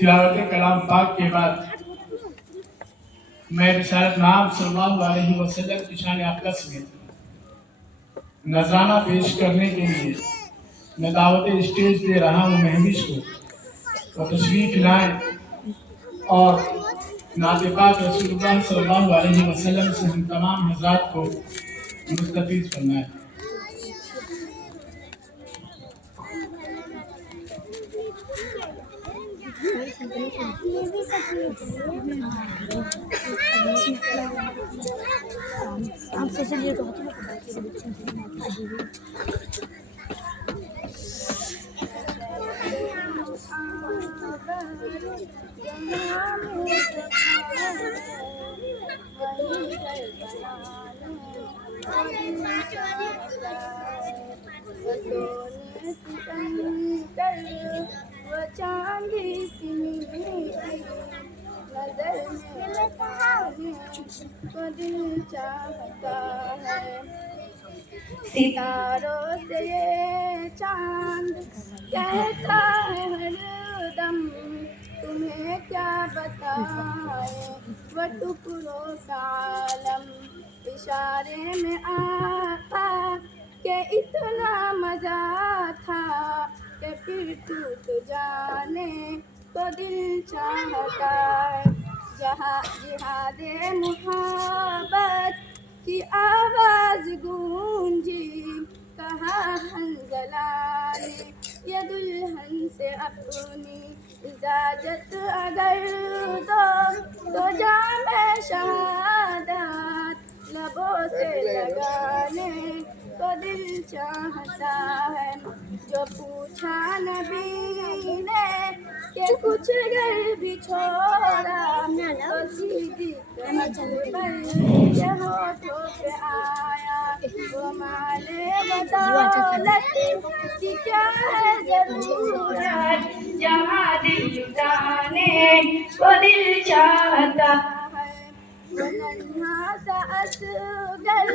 तिलावत कलाम पाक के बाद मैं रिसालत नाम सल्लल्लाहु अलैहि वसल्लम की शान अक़दस में नजराना पेश करने के लिए मैं दावत स्टेज दे रहा हूँ महविश को और तशरीफ लाएं और नाते पाक रसूलुल्लाह सल्लल्लाहु अलैहि वसल्लम से हम तमाम हज़रात को मुस्तफ़ीज़ फरमाएं। वो चांदी सी नजर में वो दिल चाहता है। सितारों से ये चांद कहता है हरदम तुम्हें क्या बताए वो टुकड़ों का आलम। इशारे में आका के इतना मजा था कि फिर टूट जाने को दिल चाहता है। जहाँ जिहादे मुहब्बत की आवाज गूंजी कहा हंज़ला ने ये दुल्हन से अपनी इजाजत अगर दो तो जामे शहादत लबों से लगाने को दिल चाहता है। जो पूछा नबी ने कि कुछ घर भी छोड़ा तो सीधी ये होठों पे आया वो माले वो दौलत की क्या है जरूरत। जहाँ दिल जाने वो दिल चाहता है। वो नन्हा सा असगर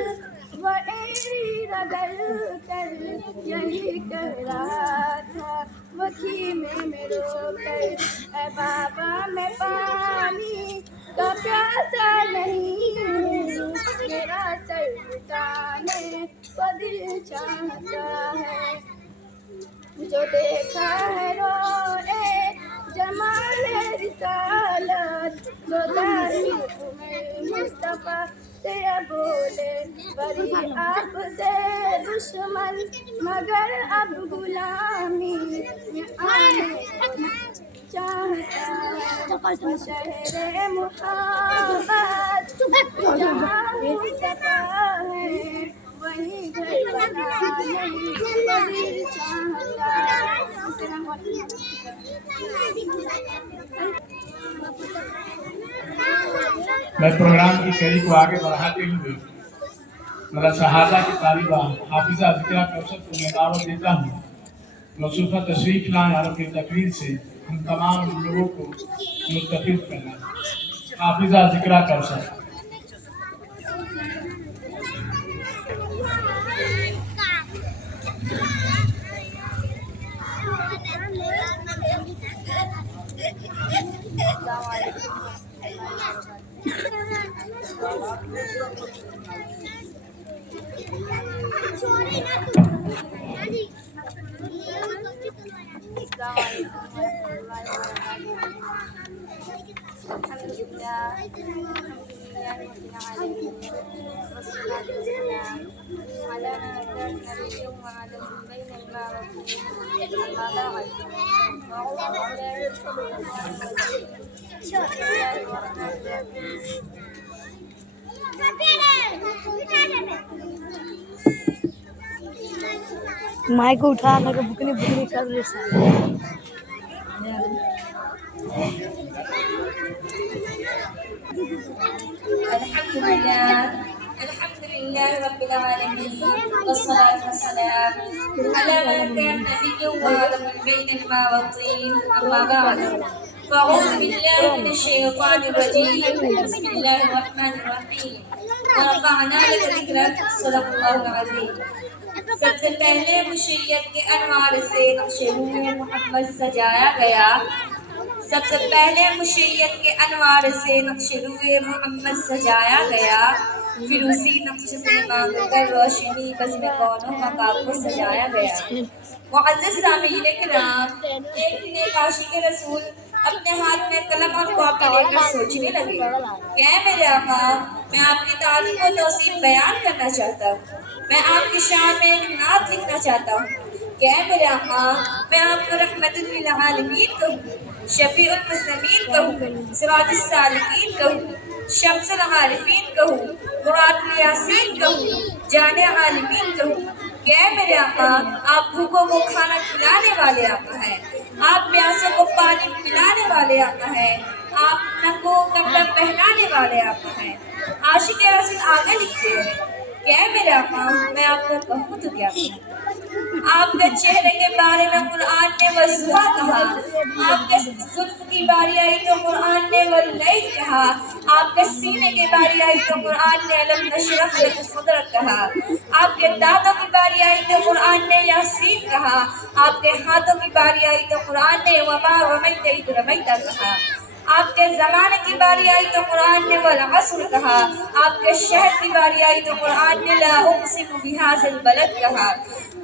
वो एड़ी रगड़ कर यही कह रहा था वो खीमे में रोकर ऐ बाबा मैं पानी का प्यासा नहीं मेरा सर मिटाने को दिल चाहता है। जो देखा है रोए जमाले रिसालत वो दाई मुस्तफा से बोले बरी आपसे दुश्मन मगर अब गुलामी में आने चाहता है। शहरे मुहब्बत जहाँ मुस्तफा है वही घर बनाने को दिल चाहता है। मैं प्रोग्राम की कड़ी को आगे बढ़ाते हुए मेरा शहादा की तालिबा हाफिजा ज़िक्रा कौसर को मैं दावत देता हूँ मौसूफा तशरीफ लाएं और अपनी तकरीर से हम तमाम लोगों को मुस्तफ़ीज़ करना। हाफिजा ज़िक्रा कौसर। माइक उठा लगे बुकनी बुकनी कर रहे अल्हम्दुलिल्लाह रब्बिल आलमीन वस्सलातु वस्सलाम अला मन kana nabiyyu wa alamun bainal ma wa tin amma ba'd fa'udhu billahi minash shaitanir rajim bismillahir rahmanir rahim wa rafa'na laka dhikrak sadaqallahul azim। सबसे पहले मुशय्यत के अनवार से नक्शे मोहम्मद सजाया गया। سب سے پہلے مشیت کے انوار سے نقش روئے محمد سجایا گیا، پھر اسی نقش سے مانگ کر روشنی بزم کون و مقام کو سجایا گیا۔ معزز سامعین کرام، ایک دن ایک عاشق رسول اپنے ہاتھ میں قلم اور کاپی لے کر سوچنے لگے کہ اے میرے آقا، میں آپ کی تعریف و توصیف بیان کرنا چاہتا ہوں، میں آپ کی شان میں ایک نعت لکھنا چاہتا ہوں کہ اے میرے آقا، میں آپ کو رحمت للعالمین کہوں، شفیع المسلمین کہوں، سراج السالکین کہوں، شمس العارفین کہوں، مراد الیاسین کہوں، جان عالمین کہوں کہ اے میرے آقا، آپ بھوکوں کو کھانا کھلانے والے آقا ہیں، آپ پیاسوں کو پانی پلانے والے آقا ہیں، آپ ننگوں کو کپڑا پہنانے والے آقا ہیں۔ عاشق رسول آگے لکھتے ہیں کہ اے میرے آقا، میں آپ کو کہوں تو کیا کہوں، آپ کے چہرے کے بارے میں قرآن نے وضحا کہا، آپ کے زلف کی باری آئی تو قرآن نے واللیل کہا، آپ کے سینے کی باری آئی تو قرآن نے الم نشرح لک صدرک کہا، آپ کے دانتوں کی باری آئی تو قرآن نے یاسین کہا، آپ کے ہاتھوں کی باری آئی تو قرآن نے وما رمیت اذ رمیت کہا، آپ کے زمانے کی باری آئی تو قرآن نے والعصر کہا، آپ کے شہر کی باری آئی تو قرآن نے لا اقسم بہذا البلد کہا،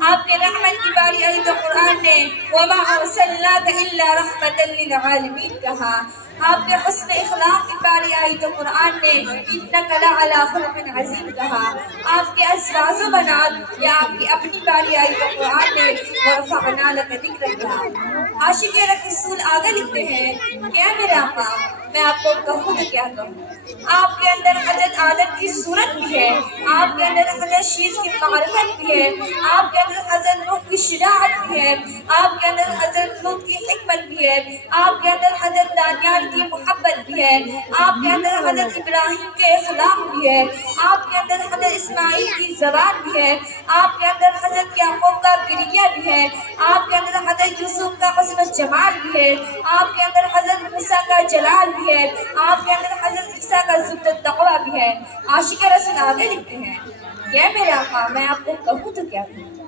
آپ کے رحمت کی باری آئی تو قرآن نے وما ارسلناک الا رحمتا للعالمین کہا، آپ کے حسن اخلاق کی باری آئی تو قرآن نے انک لعلی خلق عظیم کہا، آپ کے ازواج و بنات یا آپ کی اپنی باری آئی تو قرآن نے ورفعنا لک ذکرک کہا۔ عاشق رسول آگے لکھتے ہیں کہ اے میرے آقا، میں آپ کو کہوں تو کیا کہوں، آپ کے اندر حضرت آدم کی صورت بھی ہے، آپ کے اندر حضرت شیش کی معرفت بھی ہے، آپ کے اندر حضرت نوح کی شجاعت بھی ہے، آپ کے اندر حضرت لوط کی حکمت بھی ہے، آپ کے اندر حضرت دانیال کی محبت بھی ہے، آپ کے اندر حضرت ابراہیم کے اخلاق بھی ہے، آپ کے اندر حضرت اسماعیل کی زبان بھی ہے، آپ کے اندر حضرت یعقوب کا گریہ بھی ہے، آپ کے اندر حضرت یوسف کا حسن و جمال بھی ہے، آپ کے اندر حضرت موسیٰ کا جلال بھی ہے، آپ کے اندر حضرت عیسیٰ کا زبد التقویٰ بھی ہے۔ عاشق رسول آگے لکھتے ہیں کہ اے میرے آقا، میں آپ کو کہوں تو کیا کہوں،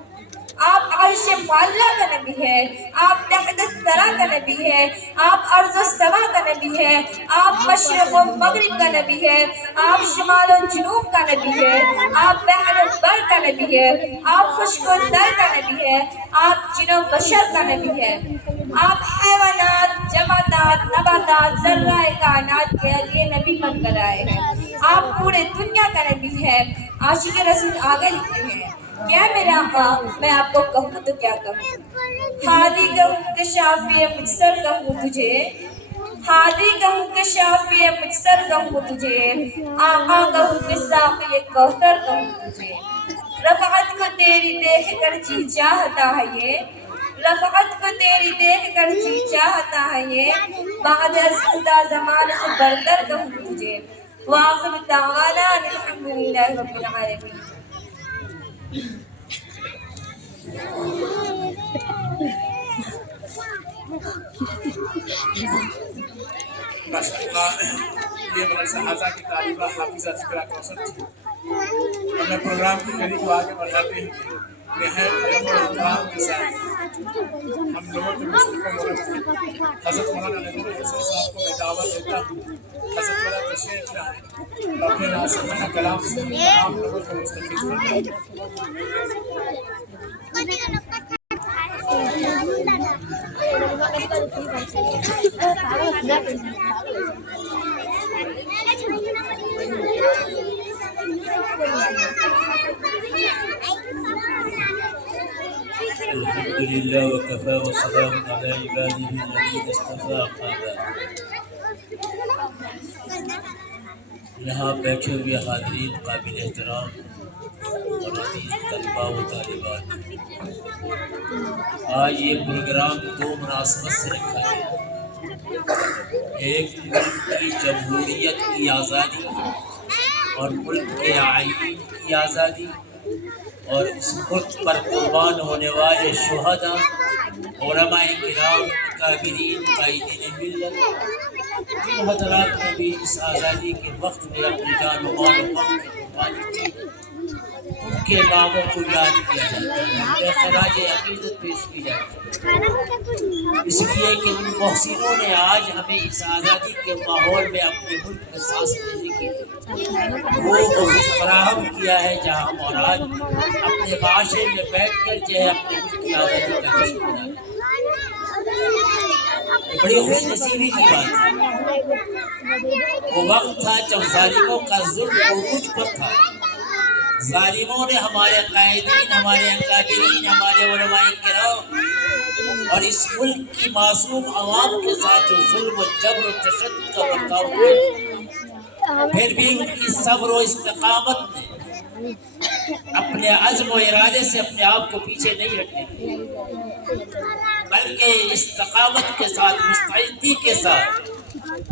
آپ عرش معلیٰ کا نبی ہے، آپ تحت الثریٰ کا نبی ہے، آپ ارض و سما کا نبی ہے، آپ مشرق و مغرب کا نبی ہے، آپ شمال و جنوب کا نبی ہے، آپ بحر و بر کا نبی ہے، آپ خشک و تر کا نبی ہے، آپ جن و بشر کا نبی ہے، آپ حیوانات، جمادات، نباتات، ذرہ کائنات کے لیے نبی بن کر آئے ہیں، آپ پورے دنیا کا نبی ہے۔ عاشق رسول آگے لکھتے ہیں کہ اے میرے آقا، میں آپ کو کہوں تو کیا کہوں، ہادی کہوں کہ شافی مجسر کہوں تجھے، ہادی کہوں کہ شافی مجسر کہوں تجھے، آقا کہوں کہ ساقی کوثر کہوں تجھے، رفعت کو تیری دیکھ کر جی چاہتا ہے یہ، رفعت کو تیری دیکھ کر جی چاہتا ہے یہ، بعد از خدا زمان سے برتر کہوں تجھے، وآخر دعوانا الحمدللہ رب العالمین۔ ماشاءاللہ، یہ مدرسہ حاضہ کی طالبہ حافظہ ذکرہ کوثر تھی۔ ہمیں پروگرام کے قریب آگے بڑھاتے ہیں نہایت احترام کے ساتھ ہم لوگوں کے مشترکہ مربی حضرت مولانا نبی الحسن صاحب کو میں دعوت دیتا ہوں، حضرت مولانا تشریف لائیں اور پھر آسمانہ کلام سے تمام لوگوں کو مستفید فرمائیں۔ الحمدللہ وکفی وسلام علی عبادہ الذین اصطفی اما بعد۔ یہاں بیٹھے ہوئے حاضرین قابل احترام اور عزیز طلباء و طالبات، آج یہ پروگرام دو مناسبت سے رکھا گیا، ایک ملک کی جمہوریت کی آزادی اور ملک کے آئین کی آزادی، اور اس ملک پر قربان ہونے والے شہداء، علماء کرام، اکابرین، قائدین ملت، جن حضرات نے بھی اس آزادی کے وقت میں اپنی جان و مال و وقت کی قربانی کی، ان کے ناموں کو یاد کیا جاتا ہے، ان کے خراج عقیدت پیش کی جاتی ہے، اس لیے کہ ان محسنوں نے آج ہمیں اس آزادی کے ماحول میں اپنے ملک میں سانس لینے کے لیے وہ وقت فراہم کیا ہے، جہاں ہم اور آج اپنے معاشرے میں بیٹھ کر جو ہے اپنے ملک کی آزادی کا جشن مناتے ہیں۔ یہ بڑی خوش نصیبی کی بات ہے۔ وہ وقت تھا جب ظالموں کا ظلم عروج پر تھا، ظالموں نے ہمارے قائدین، ہمارے اکابرین، ہمارے علماء کرام اور اس ملک کی معصوم عوام کے ساتھ جو ظلم و جبر و تشدد کا برتاؤ کیا، پھر بھی ان کی صبر و استقامت نے اپنے عزم و ارادے سے اپنے آپ کو پیچھے نہیں ہٹنے دیا، بلکہ استقامت کے ساتھ، مستعدی کے ساتھ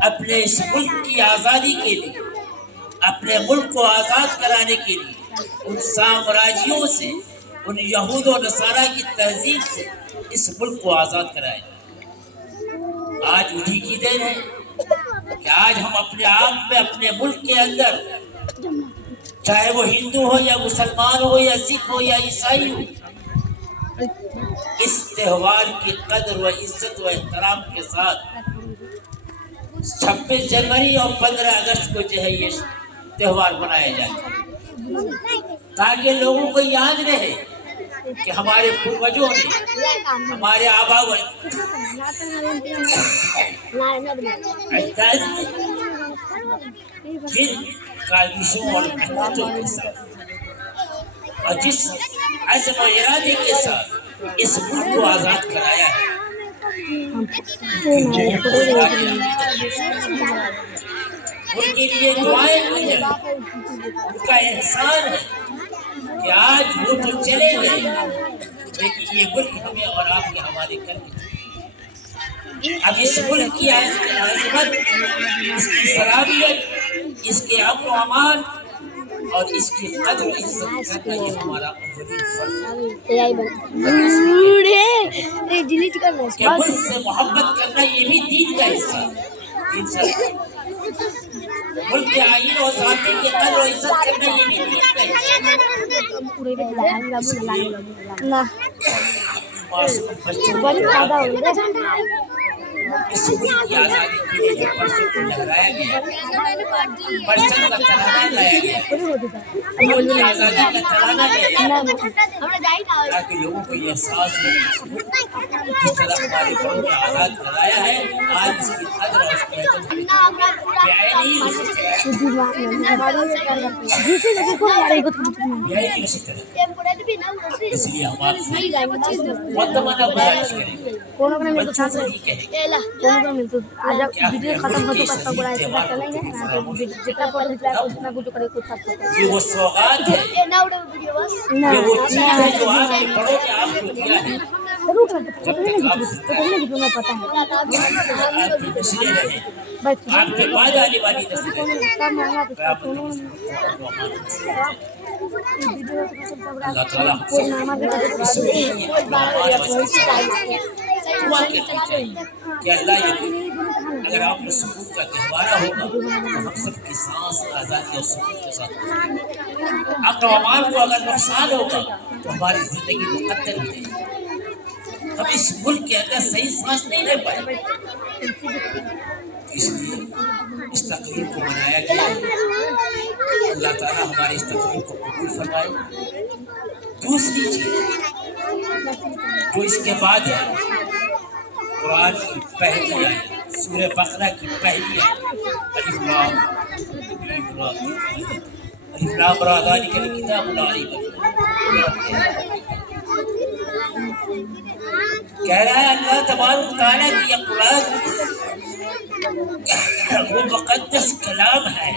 اپنے اس ملک کی آزادی کے لیے، اپنے ملک کو آزاد کرانے کے لیے ان سامراجیوں سے، ان یہود و نصارہ کی تہذیب سے اس ملک کو آزاد کرائے۔ آج انہی کی دین ہے کہ آج ہم اپنے آپ میں، اپنے ملک کے اندر، چاہے وہ ہندو ہو یا مسلمان ہو یا سکھ ہو یا عیسائی ہو، اس تہوار کی قدر و عزت و احترام کے ساتھ 26 جنوری اور 15 اگست کو جو ہے یہ تہوار منایا جائے، تاکہ لوگوں کو یاد رہے کہ ہمارے پروجوں نے، ہمارے آبا و اجداد نے جن کاوشوں اور محنتوں کے ساتھ اور جس عزم و ارادے کے ساتھ اس ملک کو آزاد کرایا ہے، ان کے لیے دعائیں کی جائیں، ان کا احسان ہے کہ آج وہ تو چلے گئے لیکن یہ ملک ہمیں اور آپ کے حوالے کر کے، اب اس ملک کی عظمت، اس کی صلاحیت، اس کے امن و امان اور اس کی قدر و عزت کرنا یہ ہمارا اولین فرض ہے کہ ملک سے محبت کرنا یہ بھی دین کا حصہ ہے۔ ملک کے آئین اور ذاتی کی قدر و عزت کرنا یہ بھی دین کا حصہ ہے۔ معصوم بچوں کو اس ملک کی آزادی کے لیے جو پرچم کو لہرایا گیا، پرچم کا ترانہ گایا گیا، ملک کی آزادی کا ترانہ گایا گیا، تاکہ لوگوں کو یہ احساس ہو کہ جس طرح ہمارے بڑوں نے آزاد کرایا ہے، آج اس کی قدر اور اس کی عزت ہمیں بیانی اسی طرح، اس لیے ہم آپ سے مدمنہ گزارش کریں گے، بچوں سے یہ کہیں گے یہ وہ سوغات ہے، یہ وہ چیز ہے جو آپ کے بڑوں نے آپ کو دیا ہے، جب تک آپ زندہ ہیں، آپ کی نسلیں رہیں، آپ کے بعد آنے والی نسلیں رہیں، اللہ تعالیٰ ہم سب اس میں امان و دعا کرنی چاہیے کہ اللہ یہ اگر آپ نے سکون کا گہوارہ ہوگا تو ہم سب کی سانس آزادی اور سکون کے ساتھ ہوگی، امن و امان کو اگر نقصان ہوگا تو ہماری زندگی مقدر ہو جائے گی، ہم اس ملک کے اندر صحیح سانس نہیں لے پائیں گے۔ اس لیے اس تقریب کو منایا گیا ہے، اللہ تعالیٰ ہمارے اس تقریب کو قبول فرمائے۔ دوسری چیز جو اس کے بعد ہے، قرآن کی پہلی آیت، سورہ بقرہ کی پہلی آیت، الف لام میم را، الف لام را ذالک الکتاب لا ریب فیہ، کہہ رہا ہے اللہ تبارک و تعالیٰ کی یہ قرآن وہ مقدس کلام ہے،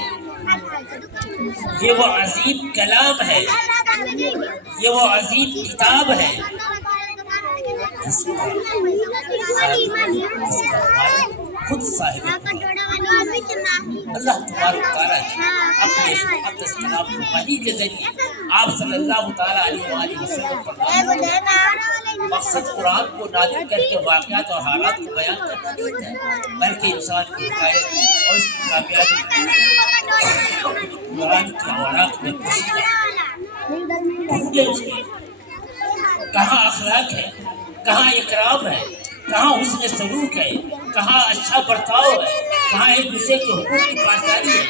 یہ وہ عظیم کلام ہے، یہ وہ عظیم کتاب ہے خود صاحب اللہ تبارک تعالیٰ نے اپنے اس مقدس کلام کو وحی کے ذریعے آپ صلی اللہ تعالیٰ علیہ وآلہ وسلم پر مقصد قرآن کو نازل کر کے واقعات اور حالات کو بیان کرنا نہیں ہے، بلکہ انسان کی ہدایت اور اس کی کامیابی قرآن کے اوراق میں پوشیدہ ہے۔ ढूंढे उसके, कहाँ अखलाक है, कहाँ इकराम है, कहाँ हुस्न सलूक है, कहाँ अच्छा बर्ताव है, कहाँ एक दूसरे के हुकूक की पासदारी है,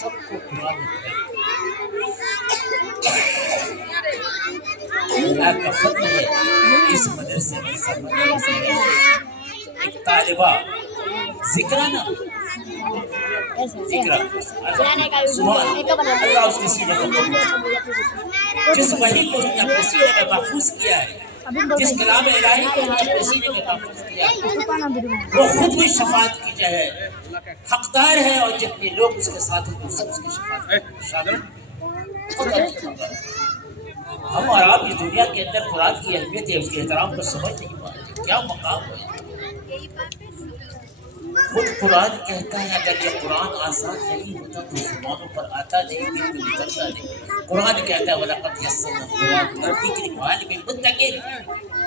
सबको कुरान में अल्लाह का फضل है। इस मदरसे में सब एक तालिबा जिक्रा ना जिक्रा अल्लाह उसके सीने को जिस वही को उसने अपने सीने में महफूज किया है, जिस कलाम इलाही को उसने अपने सीने में महफूज किया है, वो खुद भी शफाअत की जाए हकदार है, और जितने लोग उसके साथ हैं वो सब उसकी शफाअत शागिर्द। हम और आप इस दुनिया के अंदर कुरान की अहमियत है, उसके एहतराम को समझ नहीं पा रहे, क्या मकाम है। खुद कुरान कहता है अगर ये कुरान आसान नहीं होता तो जुबानों पर आता नहीं, दिल में उतरता नहीं। कुरान कहता है वलक़द यस्सरना कुरान लिज़िक्र फ़हल मिन मुद्दकिर।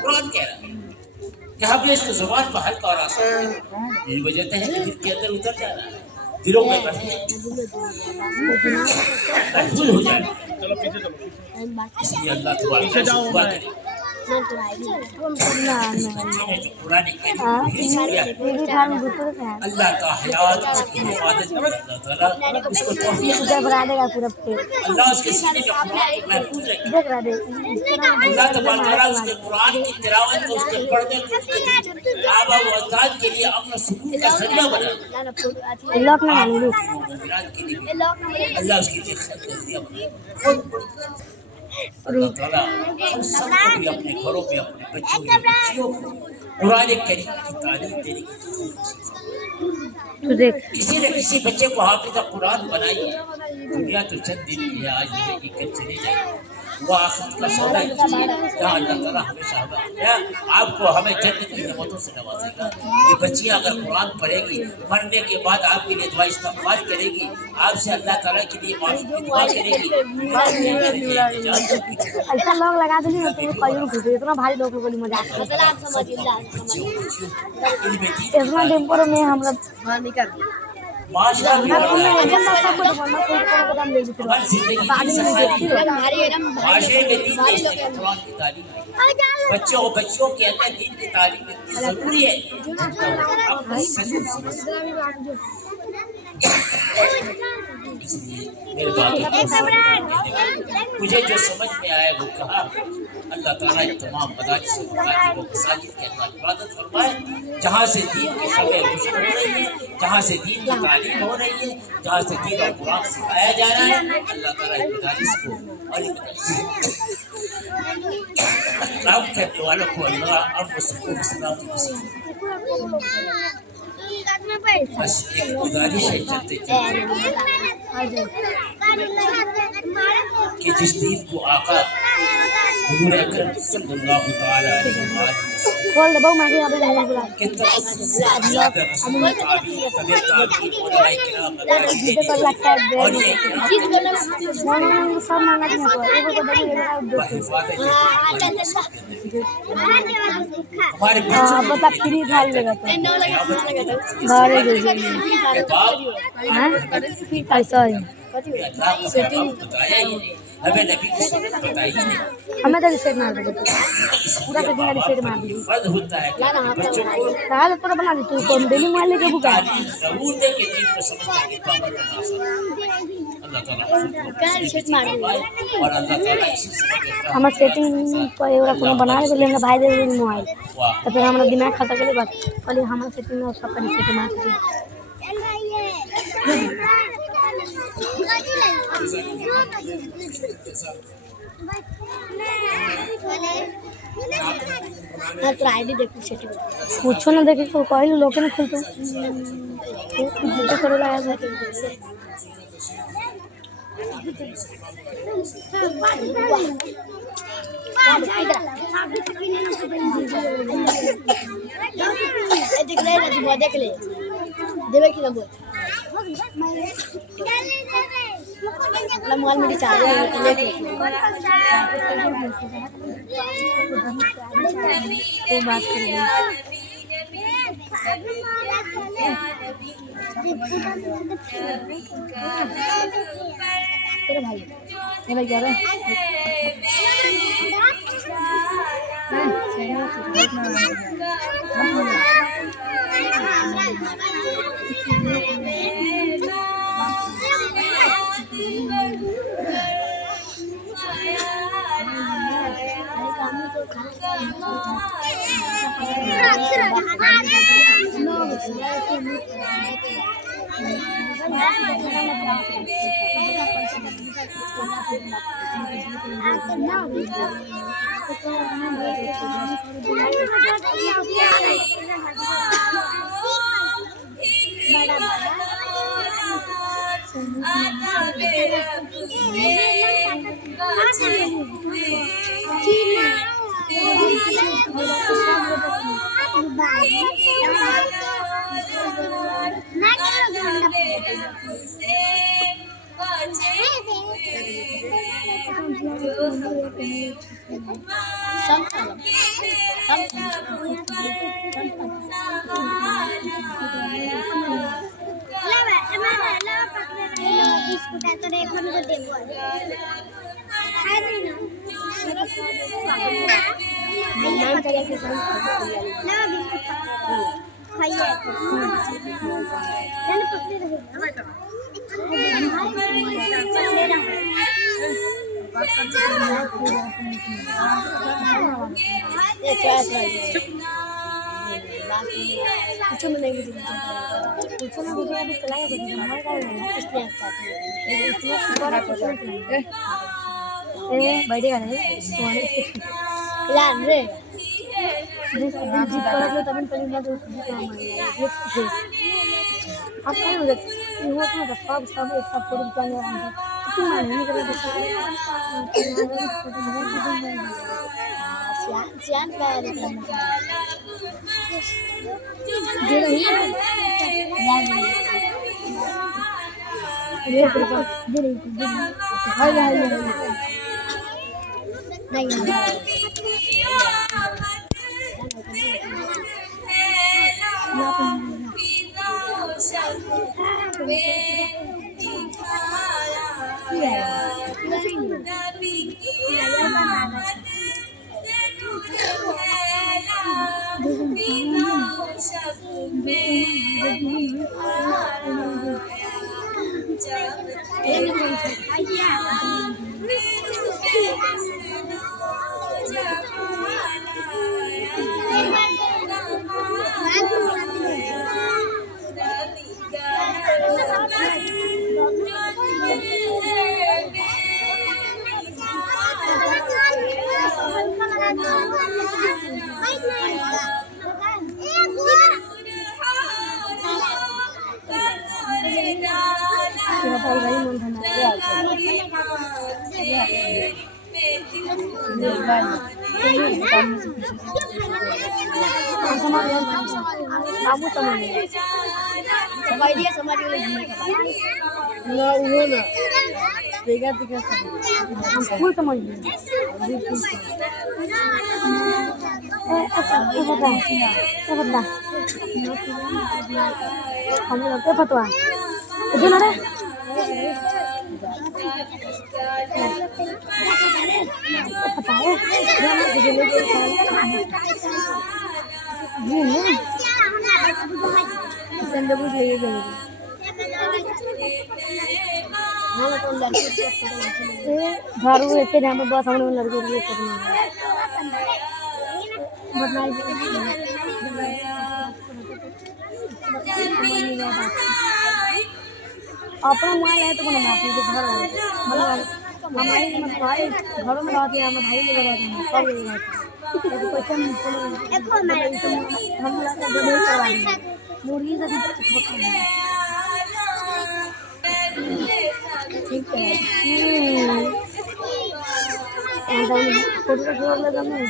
कुरान कह रहा है कि हमने इसको जुबान पर हल्का और आसान, यही वजह है कि दिल के अंदर उतर जा रहा है, दिलों में बैठे महफूज हो जाए। इसलिए अल्लाह तबारक व तआला अल्लाह का हयात उसकी हिफाजत में अल्लाह ताला उसको तौफीक अल्लाह उसके सीने में कुरान को महफूज रखे। अल्लाह तबारक व तआला उसके कुरान की तिलावत को, उसके पढ़ने को, उसके आबा व अजदाद के लिए अमन और सुकून का जरिया बना। अल्लाह उसके लिए खैर का जरिया बना। अल्लाह ताला हम सबको भी अपने घरों में अपने बच्चों या बच्चियों को कुरान करीम की तालीम देने की तौफीक। किसी न किसी बच्चे को हाफिज़ कुरान बनाइए। दुनिया तो चंद दिन की है, आज जिंदगी कल चली जाएगी, वो आखिरत का सौदा है जहाँ अल्लाह ताला हमेशा आपको हमें जन्नत की नेमतों से नवाजेगा। ये बच्चियाँ अगर कुरान पढ़ेगी, मरने के बाद आपके लिए दुआ इस्तग़फ़ार करेगी, आपसे अल्लाह ताला के लिए माफ़ी की दुआ करेगी। ऐसा लोग लगा देंगे ना तो कहीं घुसे, इतना भारी लोग को मजाक इतना टेम्पर में हम लोग माशाअल्लाह बच्चों और बच्चियों के अंदर दीन की तालीम जरूरी है। मेरे बात मुझे जो समझ में आया वो कहा। अल्लाह ताला तमाम मदारिस को मसाजिद के अंदर इबादत फरमाए, जहाँ से दीन की खबरें रोशन हो रही है, जहाँ से दीन की तालीम हो रही है, जहाँ से दीन और कुरान सिखाया जा रहा है। अल्लाह ताला इन मदारिस को और काम करने वालों को अल्लाह अब सुकून सलामती नसीब। बस एक गुजारिश है चलते चलते कि जिस दीन को आका हुजूर अकरम सल्लल्लाहु तआला अलैहि वसल्लम बोल दे बहु मांगे अब नहीं बोला के तवज्जुह रसूल ताबी तबे ताबी उलमाए किराम वीडियो कर लगता है और ये सब मांगा नहीं तो एगो को दे हमारे बच्चों बता फ्री ढाल देगा तो घरे दे हां ऐसा है बताया ही नहीं, हमें नबी की सुन्नत बताई ही नहीं। हमें तो रिसेट मार दे पूरा सेटिंग का रिसेट मार दे फर्ज होता है कि बच्चों को ताल तो बना दे तू कौन डेली मोबाइल लेके बुका तालीम जरूर दे कि दीन को समझ करके काम करना आसान है। अल्लाह ताला का रिसेट मार दे और अल्लाह ताला इसी समझ के हम सेटिंग को एवरा कोनो बना ले लेंगे भाई दे मोबाइल तो फिर हमरा दिमाग खत्म करे बात खाली हमरा सेटिंग में सब रिसेट मार दे तो आईडी देखो सेटिंग पूछो ना देखे तो कहलो लोग ने खुलतो तो करे लगा है देख ले ना देख ले देवे कि ना बोल मोबाइल में चार्ज तो बात करेंगे तेरे भाई ये भाई क्या रहा बैठेगा नहीं लान रे तभी पहले मैं आप क्या हो जाते वो तो सब एक सब फोटो खिंचाने वाले नहीं कर सियान पे जो नहीं झाड़ू लेते जहाँ पे बस हमने लड़के लिए करना अपना मोबाइल है तो कोनो बात नहीं घर वाले मतलब हमारे भाई घरों में रहते हैं हम भाई लोग रहते हैं सब लोग रहते हैं पैसा नहीं हम लोग का जो नहीं करवा देंगे मुर्गी का भी छोटा है ठीक है फोटो जोड़ लगा मैं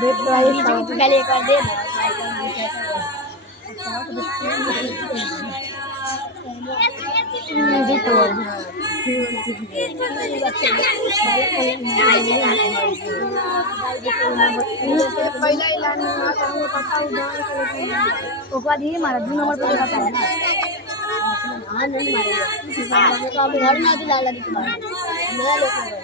देख भाई पहले एक बार दे पहला मारा 2 नंबर पर हाँ नहीं मारेगा तो आप घर में आते लाला की बात मैं लेकर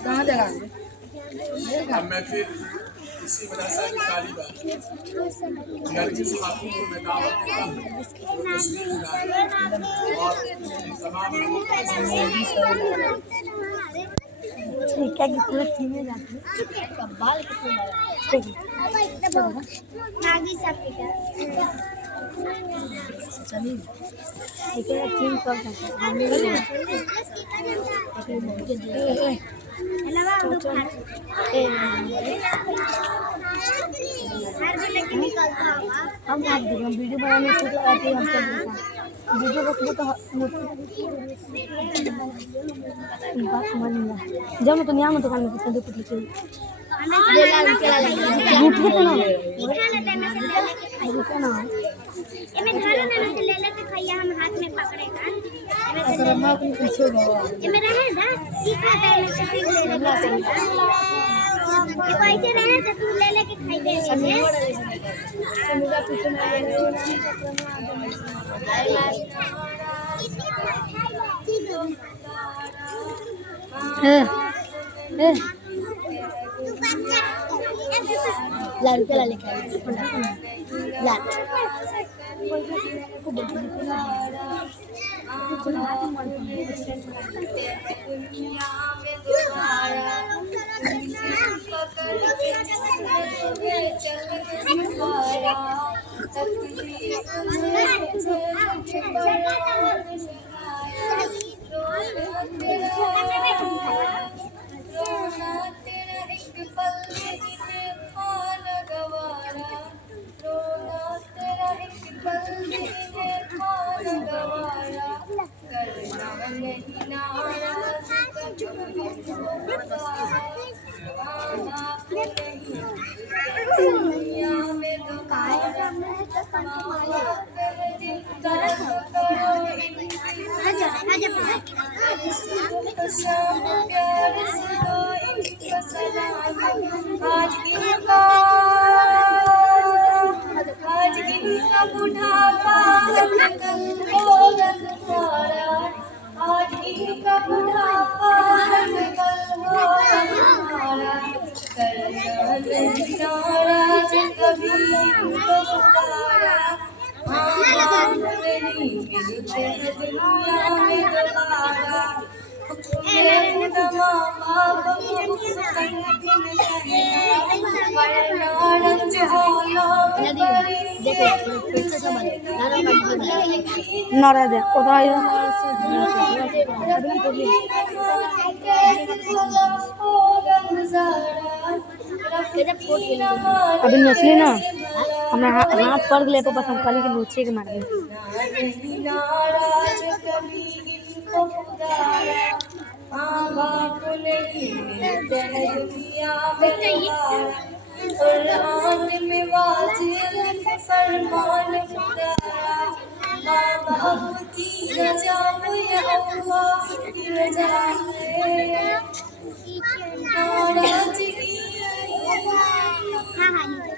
कहाँ जगह अब मैं फिर इसी मदरसा की तालिबा नरगिस खातून को मैं दावत देता हूँ तशरीफ लाए और तमाम लोगों को क्या कि पूरा टीम में जाती है बाल कितने चलिए ठीक है टीम कब जाता है हम वीडियो बनाने से लगाते हैं हम वीडियो को तो बात समझ नहीं आया जब मैं तो यहाँ में दुकान में संदीप कुछ लिखे रुपये ना एमे घरे में से ले लेके खैया हम हाथ में पकड़ेगा अगर मैं अपनी पीछे गया एमे रहे ना ई खाता है से फिर ले लेके ये पैसे रहे तो तू ले लेके खाई दे मेरा पीछे में लाल रुपया लेके लाल आज इनका बुढ़ापा कल हो रखवारा आज इनका बुढ़ापा कल हो रखवारा नाराज कभी इनको पुकारा माँ बाप नहीं मिलते हैं दुनिया में दोबारा माँ बाप नाराज है अभी नचली ना हमारा हाथ पड़ गए तो बस हम कल के लूचे के मार गए कुरान में वाजिब फरमान खुदारा माँ बाप की रजा या अल्लाह की रजा है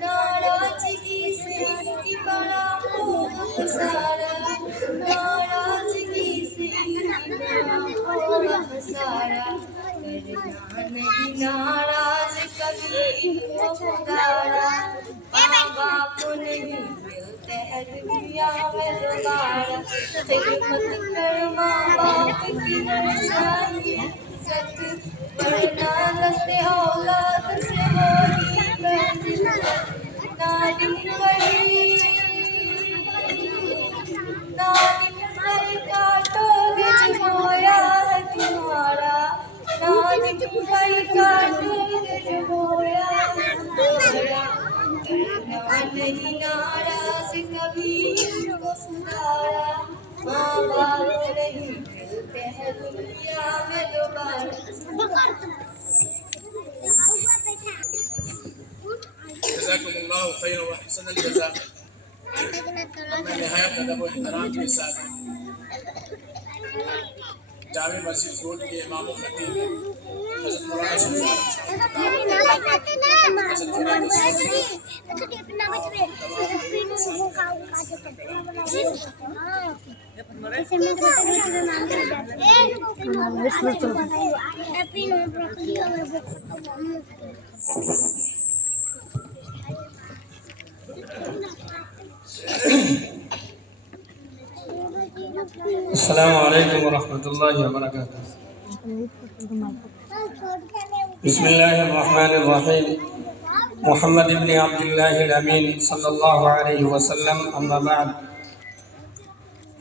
नाराजगी से इनकी बड़ा हो सारा नाराजगी से इनकी बड़ा हो सारा नहीं नाराज कभी इनको पुकारा माँ बाप नहीं मिलते हैं दुनिया में दोबारा खिदमत कर माँ बाप की चाहिए सच वरना लगते औलाद से होगी नादिम कहीं काटोगे जिमोया है तुम्हारा नादिम कहीं काटोगे जिमोया है तुम्हारा नहीं नाराज कभी इनको सुधारा माँ बाप नहीं मिलते हैं दुनिया में दोबारा جزاكم الله خيرا واحسن الجزاء میں نہایت ادب و احترام کے ساتھ جامع مسجد روڈ کے امام و خطیب حضرت مولانا شمشاد السلام علیکم ورحمۃ اللہ وبرکاتہ. بسم اللہ الرحمن الرحیم. محمد ابن عبداللہ الامین صلی اللہ علیہ وسلم. اما بعد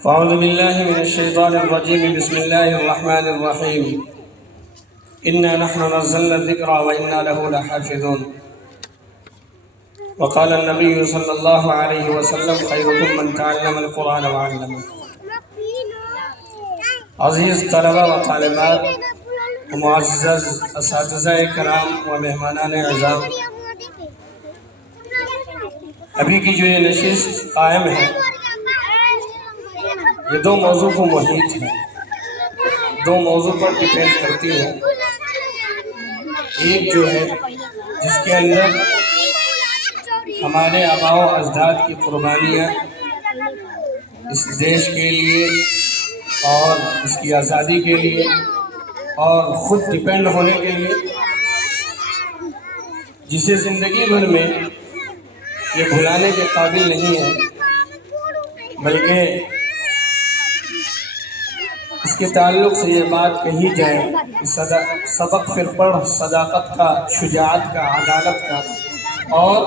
فاعوذ باللہ من الشیطان الرجیم. بسم اللہ الرحمن الرحیم. انا نحن نزلنا الذکر وانا له لحافظون. وقال النبی صلی اللہ علیہ وسلم خیرکم من تعلم القرآن وعلمه. عزیز طلبہ و طالبات، معزز اساتذہ کرام و مہمانان اعزام، ابھی کی جو یہ نشست قائم ہے یہ دو موضوع کو محیط ہے، دو موضوع پر ڈیپینڈ کرتی ہے. ایک جو ہے جس کے اندر ہمارے آباء و اجداد کی قربانیاں اس دیش کے لیے اور اس کی آزادی کے لیے اور خود ڈیپینڈ ہونے کے لیے، جسے زندگی بھر میں یہ بھلانے کے قابل نہیں ہے، بلکہ اس کے تعلق سے یہ بات کہی جائے کہ سبق پھر پڑھ صداقت کا، شجاعت کا، عدالت کا. اور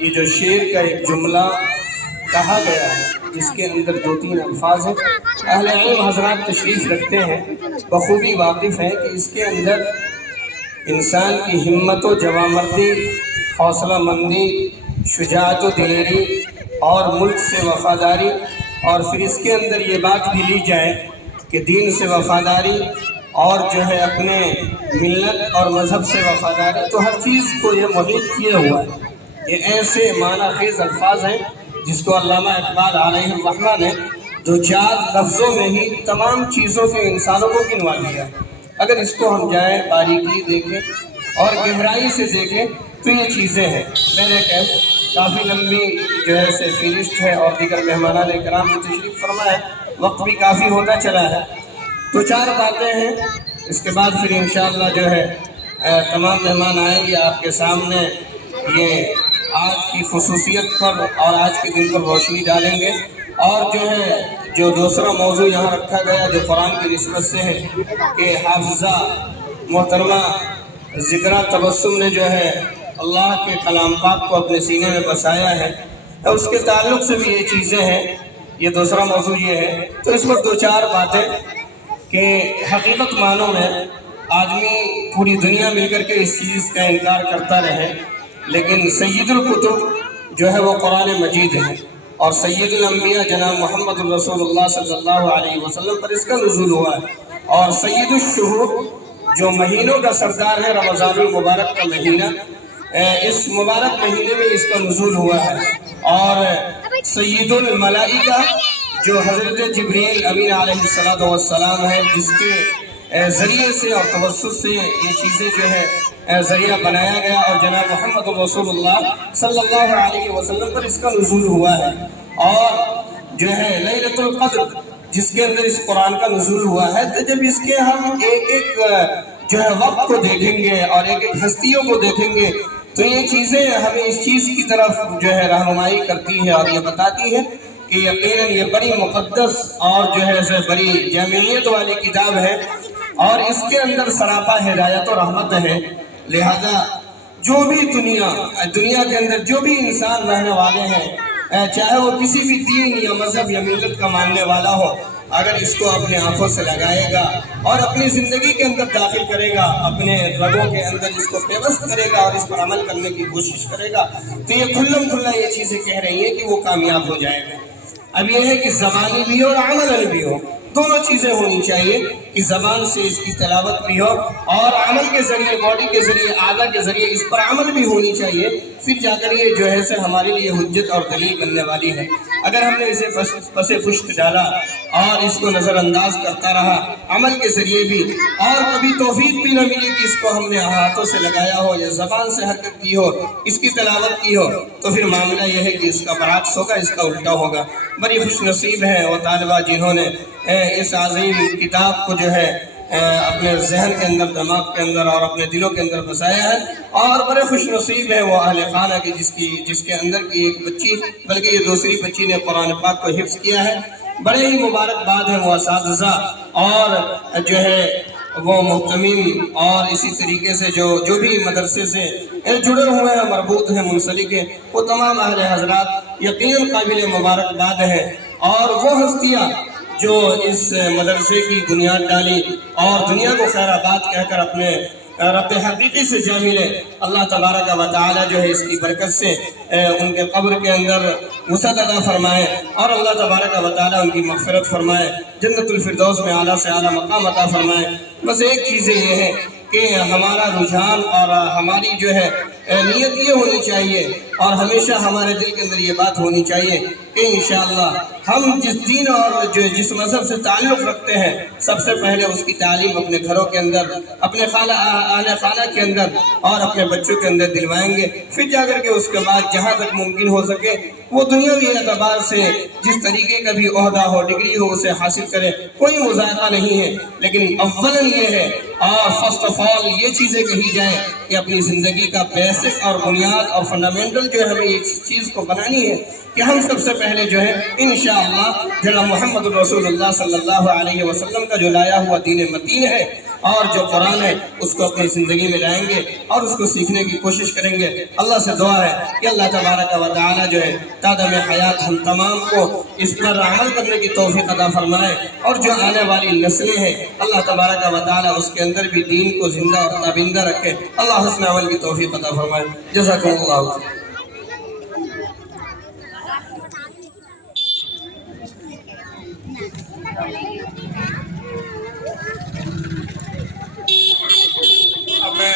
یہ جو شعر کا ایک جملہ کہا گیا ہے جس کے اندر دو تین الفاظ ہیں، اہل علم حضرات تشریف رکھتے ہیں، بخوبی واقف ہیں کہ اس کے اندر انسان کی ہمت و جوانمردی، حوصلہ مندی، شجاعت و دلیری اور ملک سے وفاداری، اور پھر اس کے اندر یہ بات بھی لی جائے کہ دین سے وفاداری اور جو ہے اپنے ملت اور مذہب سے وفاداری، تو ہر چیز کو یہ محیط کیے ہوا ہے. یہ ایسے معنی خیز الفاظ ہیں جس کو علامہ اقبال علیہ الرحمہ نے دو چار لفظوں میں ہی تمام چیزوں کے انسانوں کو گنوا دیا. اگر اس کو ہم جائیں باریکی دیکھیں اور گہرائی سے دیکھیں تو یہ چیزیں ہیں. میں نے کافی لمبی جو ہے سے فہرست ہے اور دیگر مہمانان کرام نے تشریف فرمایا ہے، وقت بھی کافی ہوتا چلا ہے. دو چار باتیں ہیں، اس کے بعد پھر انشاءاللہ جو ہے تمام مہمان آئیں گے آپ کے سامنے، یہ آج کی خصوصیت پر اور آج کے دن پر روشنی ڈالیں گے. اور جو ہے جو دوسرا موضوع یہاں رکھا گیا جو قرآن کی نسبت سے ہے کہ حافظہ محترمہ ذکرہ تبسم نے جو ہے اللہ کے کلام پاک کو اپنے سینے میں بسایا ہے، اس کے تعلق سے بھی یہ چیزیں ہیں. یہ دوسرا موضوع یہ ہے. تو اس وقت دو چار باتیں کہ حقیقت معنوں میں آدمی پوری دنیا مل کر کے اس چیز کا انکار کرتا رہے، لیکن سید الکتب جو ہے وہ قرآن مجید ہے، اور سید الانبیاء جناب محمد الرسول اللہ صلی اللہ علیہ وسلم پر اس کا نزول ہوا ہے. اور سید الشہور جو مہینوں کا سردار ہے، رمضان المبارک کا مہینہ، اس مبارک مہینے میں اس کا نزول ہوا ہے. اور سید الملائکہ جو حضرت جبریل امین علیہ السلام ہے، جس کے ذریعے سے اور توسط سے یہ چیزیں جو ہے ذریعہ بنایا گیا، اور جناب محمد رسول اللہ صلی اللہ علیہ وسلم پر اس کا نزول ہوا ہے. اور جو ہے لیلۃ القدر جس کے اندر اس قرآن کا نزول ہوا ہے. تو جب اس کے ہم ایک ایک جو ہے وقت کو دیکھیں گے اور ایک ایک ہستیوں کو دیکھیں گے تو یہ چیزیں ہمیں اس چیز کی طرف جو ہے رہنمائی کرتی ہے اور یہ بتاتی ہے کہ یقیناً یہ بڑی مقدس اور جو ہے بڑی جامعیت والی کتاب ہے، اور اس کے اندر سراپا ہدایت و رحمت ہے. لہذا جو بھی دنیا کے اندر جو بھی انسان رہنے والے ہیں، چاہے وہ کسی بھی دین یا مذہب یا ملت کا ماننے والا ہو، اگر اس کو اپنے آنکھوں سے لگائے گا اور اپنی زندگی کے اندر داخل کرے گا، اپنے رگوں کے اندر اس کو پیوست کرے گا اور اس پر عمل کرنے کی کوشش کرے گا، تو یہ کھلم کھلا یہ چیزیں کہہ رہی ہیں کہ وہ کامیاب ہو جائے گا. اب یہ ہے کہ زبانی بھی ہو اور عملاً بھی ہو، دونوں چیزیں ہونی چاہیے کہ زبان سے اس کی تلاوت بھی ہو اور عمل کے ذریعے، باڈی کے ذریعے، اعضاء کے ذریعے اس پر عمل بھی ہونی چاہیے، پھر جا کر یہ جو ہے سے ہمارے لیے حجت اور دلیل بننے والی ہے۔ اگر ہم نے اسے پس پشت ڈالا اور اس کو نظر انداز کرتا رہا عمل کے ذریعے بھی، اور کبھی توفیق بھی نہ ملی کہ اس کو ہم نے ہاتھوں سے لگایا ہو یا زبان سے حرکت کی ہو، اس کی تلاوت کی ہو، تو پھر معاملہ یہ ہے کہ اس کا برعکس ہوگا، اس کا الٹا ہوگا۔ بڑی خوش نصیب ہیں وہ طالبہ جنہوں نے اس عظیم کتاب کو جو ہے اپنے ذہن کے اندر، دماغ کے اندر اور اپنے دلوں کے اندر بسایا ہے، اور بڑے خوش نصیب ہیں وہ اہل خانہ کی جس کے اندر کی ایک بچی، بلکہ یہ دوسری بچی نے قرآن پاک کو حفظ کیا ہے۔ بڑے ہی مبارکباد ہیں وہ اساتذہ اور جو ہے وہ محتمین اور اسی طریقے سے جو بھی مدرسے سے جڑے ہوئے ہیں، مربوط ہیں، منسلک ہیں، وہ تمام اہل حضرات یقیناً قابل مبارکباد ہیں۔ اور وہ ہستیاں جو اس مدرسے کی بنیاد ڈالی اور دنیا کو خیر آباد کہہ کر اپنے رب حقیقی سے جا ملے، اللہ تبارک و تعالی جو ہے اس کی برکت سے ان کے قبر کے اندر وسعت عطا فرمائے، اور اللہ تبارک و تعالی ان کی مغفرت فرمائے، جنت الفردوس میں اعلیٰ سے اعلیٰ مقام عطا فرمائے۔ بس ایک چیز یہ ہے کہ ہمارا رجحان اور ہماری جو ہے نیت یہ ہونی چاہیے، اور ہمیشہ ہمارے دل کے اندر یہ بات ہونی چاہیے کہ انشاءاللہ ہم جس دین اور جس مذہب سے تعلق رکھتے ہیں، سب سے پہلے اس کی تعلیم اپنے گھروں کے اندر، اپنے اہل خانہ کے اندر اور اپنے بچوں کے اندر دلوائیں گے، پھر جا کر کے اس کے بعد جہاں تک ممکن ہو سکے وہ دنیاوی اعتبار سے جس طریقے کا بھی عہدہ ہو، ڈگری ہو، اسے حاصل کرے، کوئی مذائقہ نہیں ہے۔ لیکن اولاً یہ ہے اور فرسٹ آف آل یہ چیزیں کہی جائیں کہ اپنی زندگی کا بیسک اور بنیاد اور فنڈامنٹل جو ہے ہمیں اس چیز کو بنانی ہے کہ ہم سب سے پہلے جو ہے انشاءاللہ جناب محمد رسول اللہ صلی اللہ علیہ وسلم کا جو لایا ہوا دین متین ہے اور جو قرآن ہے اس کو اپنی زندگی میں لائیں گے اور اس کو سیکھنے کی کوشش کریں گے۔ اللہ سے دعا ہے کہ اللہ تبارک و تعالی جو ہے تادم حیات ہم تمام کو اس پر عمل کرنے کی توفیق عطا فرمائے، اور جو آنے والی نسلیں ہیں اللہ تبارک و تعالی اس کے اندر بھی دین کو زندہ اور تابندہ رکھے۔ اللہ حسن عمل کی توفیق عطا فرمائے۔ جزاکم اللہ خیر۔ اب میں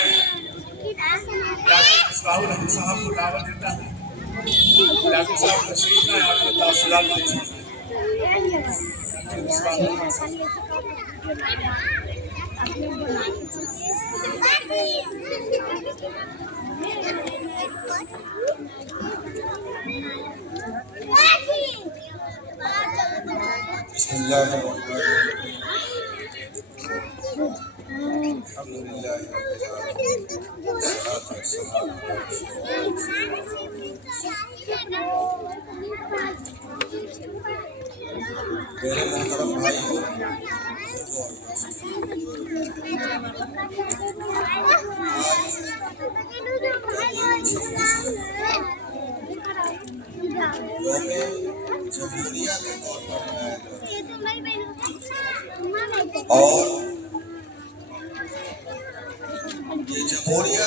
ڈاکٹر مصباح الحق صاحب کو دعوت دیتا ہوں۔ ڈاکٹر صاحب تشریف لائیں، آپ کے تاثرات دیجیے۔ ڈاکٹر مصباح الحق صاحب۔ بسم اللہ الرحمن الرحیم۔ الحمد للہ رب العالمین، والصلاة والسلام علی رسول اللہ۔ میرے محترم بھائی جمہوریہ کے طور پر منایا جاتا ہے، اور یہ جمہوریہ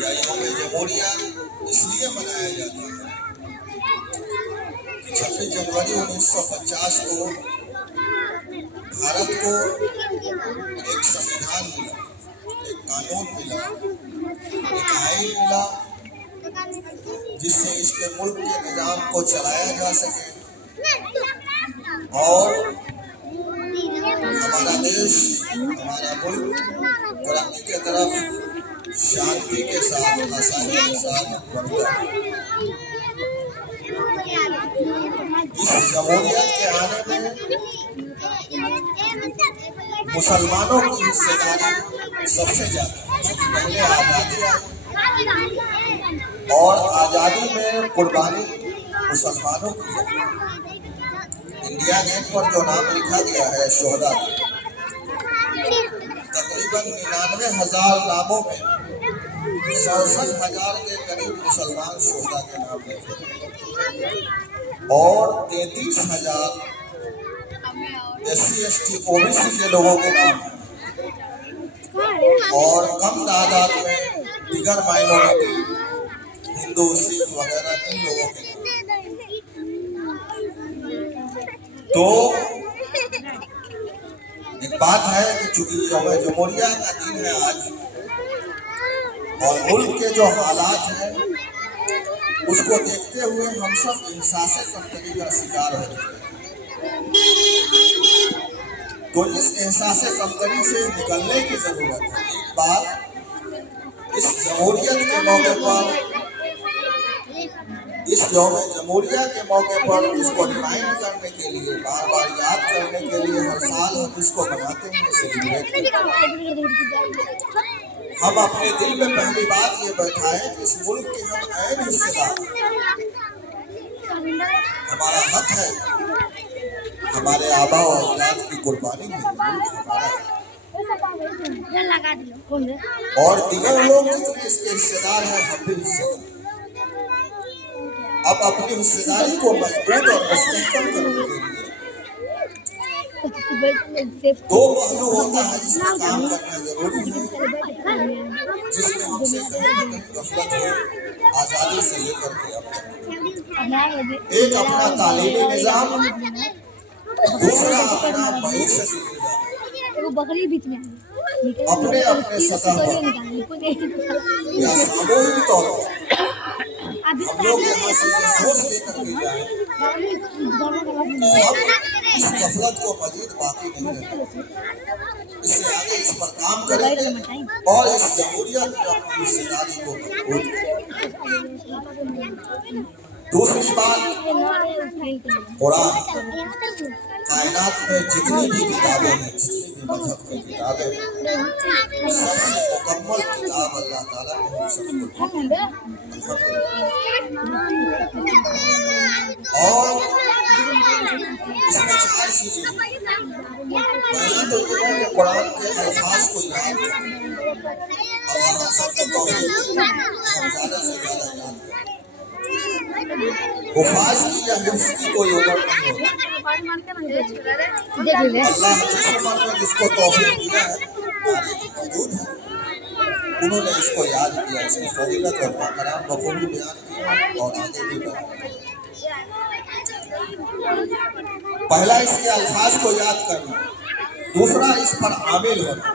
یا یوم جمہوریہ اس لیے منایا جاتا ہے کہ 26 جنوری 1950 کو بھارت کو ایک سمویدھان ملا، ایک قانون ملا، ایک آئین ملا، جس سے اس کے ملک کے نظام کو چلایا جا سکے، اور ہمارا دیش، ہمارا ملک ترقی کے طرف شانتی کے ساتھ، آسانی کے ساتھ بڑھتا ہے۔ اس جمہوریت کے آنے میں مسلمانوں کی حصہ داری سب سے زیادہ ہے، چونکہ پہلے آزادی آئی اور آزادی میں قربانی مسلمانوں کی ہے۔ انڈیا گیٹ پر جو نام لکھا گیا ہے شہداء، تقریباً 99,000 ناموں میں 67,000 کے قریب مسلمان شہداء کے نام لکھے، اور 33,000 SC/ST OBC کے لوگوں کے نام ہیں، اور کم تعداد میں دیگر مائنورٹی، ہندو، سکھ وغیرہ ان لوگوں کے نام۔ تو बात है कि चूंकि यौम जमहूरिया का दिन है आज और मुल्क के जो हालात हैं उसको देखते हुए हम सब एहसास कमतरी का शिकार हो रहे हैं। तो इस एहसास कमतरी से निकलने की जरूरत है। एक बात इस जमहूरियत के मौके पर, इस यौम जमहूरिया के मौके पर इसको रिमाइंड करने के लिए, बार बार याद करने के लिए हर साल हम इसको बनाते हैं, सेलिब्रेट करते हैं। हम अपने दिल में पहली बात ये बैठाएं कि इस मुल्क के हम ऐन हिस्सेदार हैं। हमारा हक है, हमारे आबा और अजदाद की कुर्बानी है, मुल्क हमारा है। और दीगर लोग जितने इसके हिस्सेदार हैं हम भी हिस्सेदार। अब अपनी हिस्सेदारी को मजबूत और मुस्तहकम करने के लिए दो पहलू होता है जिसमें काम करना जरूरी है, जिसमें हमसे कहीं न कहीं गफलत है आज़ादी से लेकर के अब तक। एक अपना तालीमी निज़ाम, दूसरा अपना मईशती निज़ाम। बकरी बीच में अपने अपने सतह पर या सामूहिक तौर पर हम लोग यहाँ से ये सोच लेकर के जाएं कि हम इस गफलत को मजीद बाकी नहीं रखेंगे, इससे आगे इस पर काम करेंगे और इस जमहूरियत में अपनी हिस्सेदारी को मजबूत करेंगे। दूसरी बात, कुरान कायनात में जितनी भी किताबें हैं, जितनी भी मजहब की किताबें हैं, सबसे मुकम्मल किताब अल्लाह ताला ने हम सबको दी। और इसमें चार चीजें हैं। पहली तो ये है कि कुरान के अल्फाज को याद करें। अल्लाह हम सबको तौफीक दे कि हम ज़्यादा से ज़्यादा याद करें। हुफाज की या हिफ्ज़ की कोई उम्र नहीं होती। अल्लाह जिस उम्र में जिसको तौफीक दिया है, तारीख मौजूद है, उन्होंने इसको याद किया, इसकी फजीलत और मकाम बखूबी बयान किया और आगे भी बढ़ाया। पहला इसके अल्फाज को याद करना, दूसरा इस पर आमिल होना,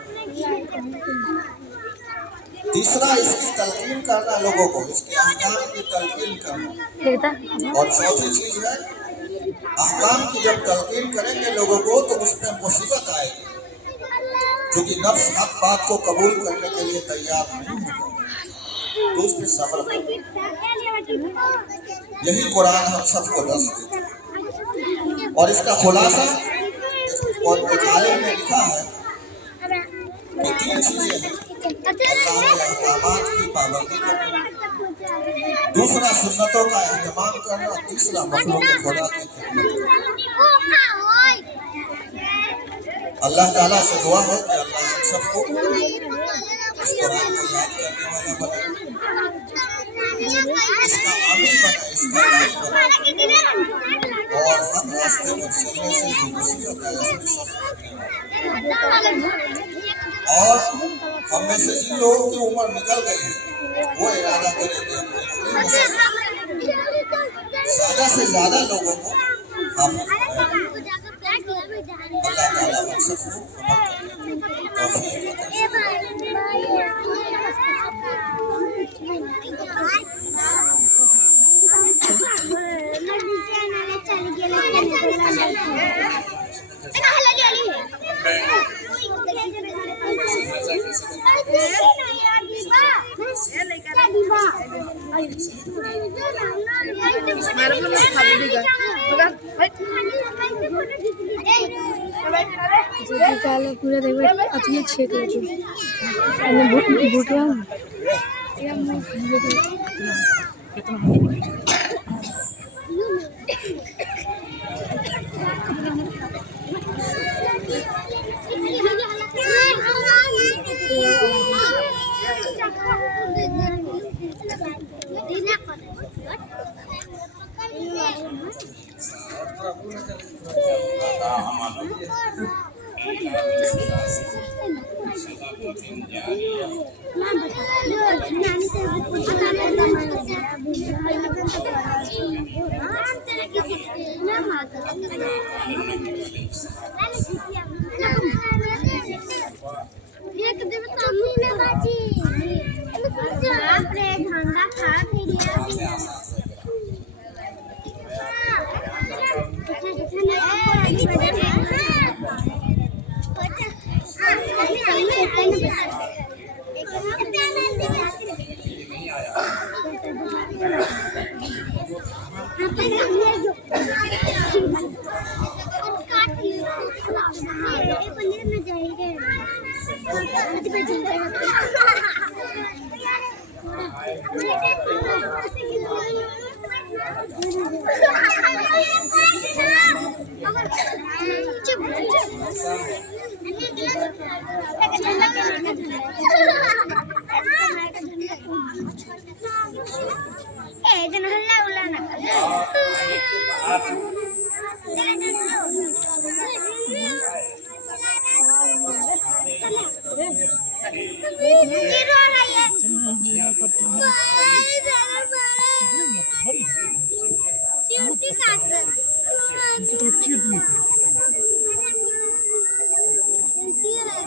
तीसरा इसकी तलकीन करना लोगों को, इसके अहकाम की तलकीन करना, और चौथी चीज है अहकाम की जब तलकीन करेंगे लोगों को तो उसमें मुसीबत आएगी, क्योंकि नफ्स हक बात को कबूल करने के लिए तैयार नहीं होगा, तो उसमें सब्र करें। यही कुरान हम सबको दस देता है। और इसका खुलासा और एक आलिम ने लिखा है कि तीन चीजें हैं। अल्लाह के अहकामात की पाबंदी करना, दूसरा सुन्नतों का एहतमाम करना, तीसरा मखलूक खुदा की खिदमत करना। अल्लाह ताला से दुआ है कि अल्लाह हम सबको इस कुरान को याद करने वाला बनाए, इसका आमिल बनाए, इसका दाई बनाए और हक रास्ते पर चलने से जो मुसीबत है उसमें सब्र करने वाला। और हम में से जिन लोगों की उम्र निकल गई है वो इरादा करेंगे अपने ज़्यादा से ज़्यादा लोगों को हाफिज़ बनाएं। अल्लाह ताला हम सबको तौफीक अता पूरा देखो अच्छे छेक लेके बूटियाँ से आसान से नहीं आया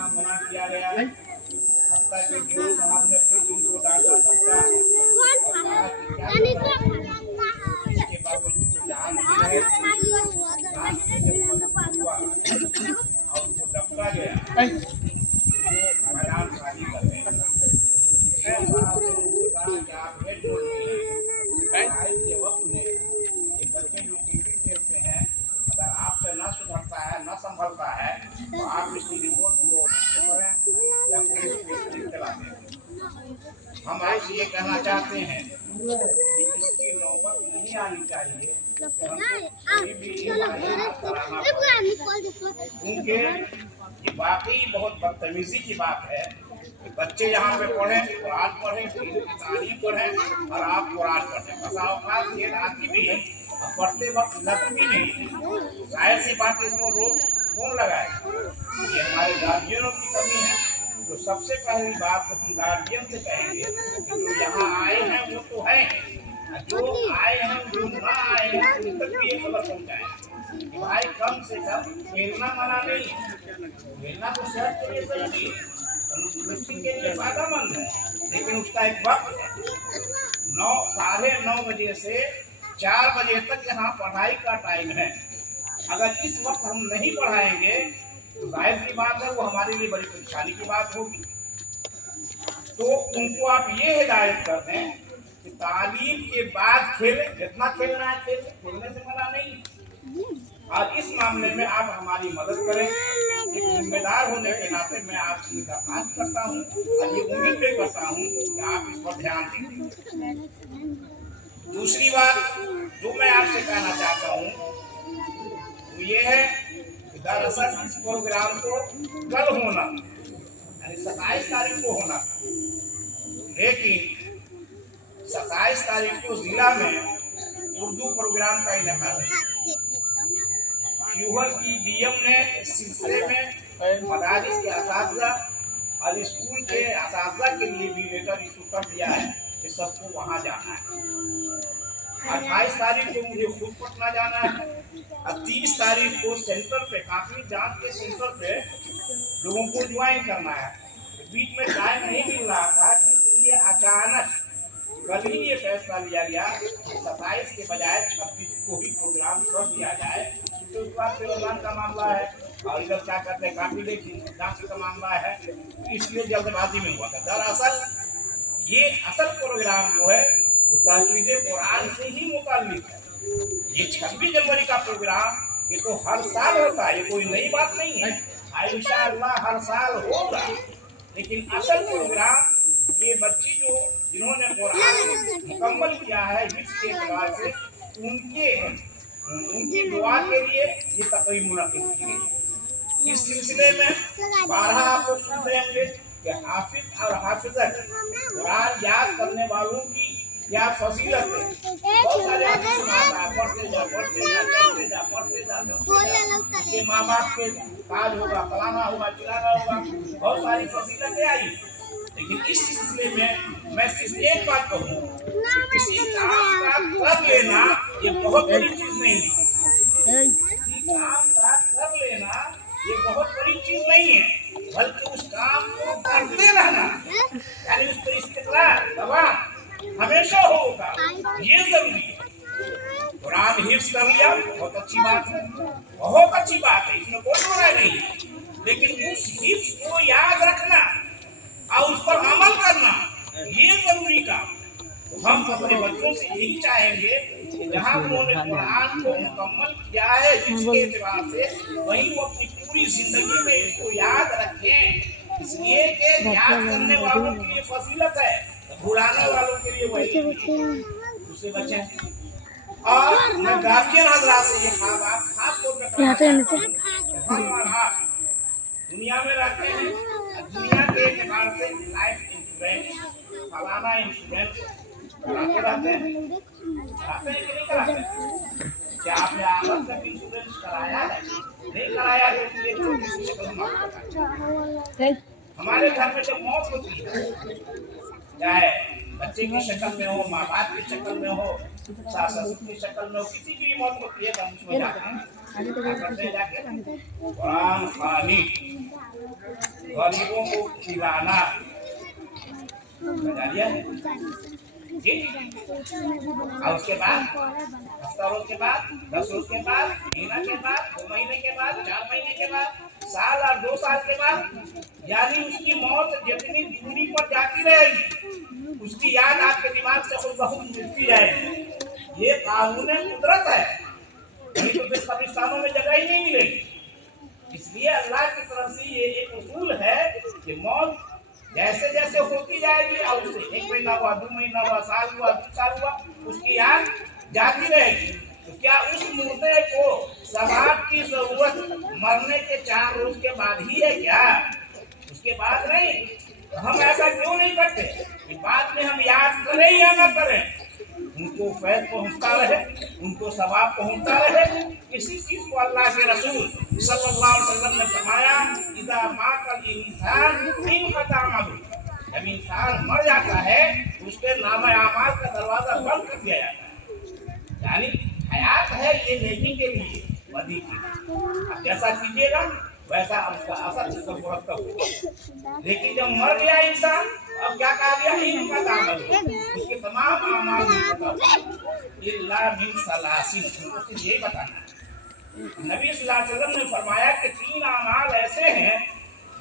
मना किया गया है। हफ्ता के दिन साहब ने खुद उनको डांटा सबका इसके बावजूद ध्यान नहीं रहे और उनको डपटा गया मैदान खाली करने साहब ने उनसे कहा कि आप हेड के वक्त में ये बच्चे जो क्रिकेट खेलते हैं अगर आपसे न सुधरता है न संभलता है तो आप इसकी रिपोर्ट करें या पुलिस स्टेशन चलाते हैं। हम आज ये कहना चाहते हैं कि इसकी नौबत नहीं आनी चाहिए क्योंकि ये वाकई बहुत बदतमीजी की बात है कि बच्चे यहाँ पे पढ़ें कुरान पढ़ें दीन की तालीम पढ़ें और आप कुरान पढ़ें बसा औकात ये आती भी है पढ़ते वक्त लग भी नहीं जाहिर सी बात इसको रोक कौन लगाए। ये हमारे गार्जियनों की कमी है। तो सबसे पहली बात तो हम गार्जियन से कहेंगे कि जो यहाँ आए हैं वो तो है जो आए हैं जो ना आए हैं उन तक भी ये खबर पहुँचाए भाई कम से कम खेलना मना नहीं खेलना तो सेहत के लिए जरूरी है तंदुरुस्ती के लिए फायदेमंद है लेकिन उसका एक वक्त है 9:30 बजे से 4 बजे तक यहाँ पढ़ाई का टाइम है। अगर इस वक्त हम नहीं पढ़ाएंगे तो जाहिर सी बात है वो हमारे लिए बड़ी परेशानी की बात होगी। तो उनको आप ये हिदायत कर दें कि तालीम के बाद खेलें जितना खेलना है खेलने से मना नहीं और इस मामले में आप हमारी मदद करें। एक जिम्मेदार होने के नाते मैं आपसे दरखास्त करता हूँ और ये उम्मीद भी करता हूँ कि आप इस पर ध्यान देंगे। दूसरी बात जो मैं आपसे कहना चाहता हूँ वो ये है कि दरअसल इस प्रोग्राम को कल होना यानी 27 तारीख को होना लेकिन 27 तारीख को जिला में उर्दू प्रोग्राम का इनेकाद है। यूहर की डीएम ने इस सिलसिले में मदारिस के असातिज़ा और स्कूल के असातिज़ा के लिए भी लेटर इशू कर दिया है कि सबको वहाँ जाना है। 28 तारीख को मुझे खुद पटना जाना है और 30 तारीख को सेंटर पे काफी जांच के सेंटर पे लोगों को ज्वाइन करना है। बीच में टाइम नहीं मिल रहा था इसलिए अचानक कल ही ये फैसला लिया गया 27 के बजाय 26 को ही प्रोग्राम कर दिया जाए। तो उस बात से का मामला है और इधर क्या करते हैं काफी जांच का मामला है इसलिए जल्दबाजी में हुआ था। दरअसल ये असल प्रोग्राम जो है वो तहफ़ीज़ कुरान से ही मुताल्लिक़ है। ये 26 जनवरी का प्रोग्राम ये तो हर साल होता है, ये कोई नई बात नहीं है, इंशाअल्लाह हर साल होगा। लेकिन असल प्रोग्राम ये बच्ची जो जिन्होंने कुरान मुकम्मल किया है हिफ्ज़ के एतबार से उनकी दुआ के लिए ये तकरीब मुनक़िद की गई। इस सिलसिले में 12 आप लोग सुन रहे होंगे कि हाफिज और हाफिज़ा कुरान याद करने वालों की क्या फजीलत है। बहुत सारे आदमी सुनाता है पढ़ते जा ये माँ बाप के काज होगा फलाना होगा चिलाना होगा बहुत सारी फजीलतें आई। लेकिन इस सिलसिले में मैं सिर्फ एक बात कहूँ किसी काम का कर लेना ये बहुत बड़ी चीज नहीं है। किसी काम का कर लेना ये बहुत बड़ी चीज नहीं है बल्कि उस काम को करते रहना यानी उस पर इस्तिक़रार दवा हमेशा होगा। ये जरूरी है। कुरान हिफ्ज कर लिया बहुत अच्छी बात है, बहुत अच्छी बात है, इसमें कोई बुराई नहीं है, लेकिन उस हिफ्ज को याद रखना और उस पर अमल करना ये जरूरी काम। तो हम अपने बच्चों से यही चाहेंगे कि जहाँ उन्होंने कुरान को मुकम्मल किया है इसके एतबार से, वहीं वो अपनी पूरी जिंदगी में इसको याद रखें, इसलिए कि याद करने वालों के लिए फजीलत है, भुलाने वालों के लिए वही उससे बचें। और मैं गार्जियन हजरात से ये खास तौर पे दुनिया में रहते हैं, दुनिया के एतबार से लाइफ इंश्योरेंस, फलाना इंश्योरेंस कराते रहते हैं, कराते हैं कि नहीं कराते? क्या आपने आखिरत तक इंश्योरेंस कराया है? नहीं कराया तो इसलिए छोटी सी शक्ल में हमारे घर में जब मौत होती है, चाहे बच्चे की शक्ल में हो, माँ बाप की शक्ल में हो, सास ससुर की शक्ल में हो, किसी की भी मौत होती है तो हम उसमें जाते हैं, जाके कुरान खानी, गरीबों को खिलाना जी। और उसके बाद 10 रोज के बाद, 10 रोज के बाद, महीना के बाद, 2 महीने के बाद, 4 महीने के बाद, साल और 2 साल के बाद, यानी उसकी मौत जितनी दूरी पर जाती रहेगी उसकी याद आपके दिमाग से खुद बहुत मिलती जाएगी। ये कानून कुदरत है, नहीं तो फिर कब्रिस्तानों में जगह ही नहीं मिलेगी। इसलिए अल्लाह की तरफ से ये एक उसूल है कि मौत जैसे जैसे होती जाएगी और उससे 1 महीना हुआ, 2 महीना हुआ, साल हुआ, 2 साल हुआ, उसकी याद जाती रहेगी। तो क्या उस मुर्दे को सवाब की जरूरत मरने के 4 रोज के बाद ही है क्या? उसके बाद नहीं? तो हम ऐसा क्यों नहीं करते कि बाद में हम याद करें या न करें, उनको फैज पहुंचता रहे, उनको सवाब पहुंचता रहे। इसी चीज को अल्लाह के रसूल सल्लल्लाहु अलैहि वसल्लम ने फरमाया, इज़ा मातल इंसान इनक़ता अमलुहु, जब इंसान मर जाता है तो उसके नामे आमाल का दरवाजा बंद कर दिया जाता है। यानी हयात है ये नेकी के लिए, बदी की, आप जैसा कीजिएगा वैसा उसका असर मुरतब होगा। लेकिन जब मर गया इंसान, अब क्या कहा गया? इनक़ता अमलुहु, उसके तमाम आमाल इल्ला मिन सलासिन, उसको यही बताना है। नबी सल्लल्लाहु अलैहि वसल्लम ने फरमाया कि 3 अमाल ऐसे हैं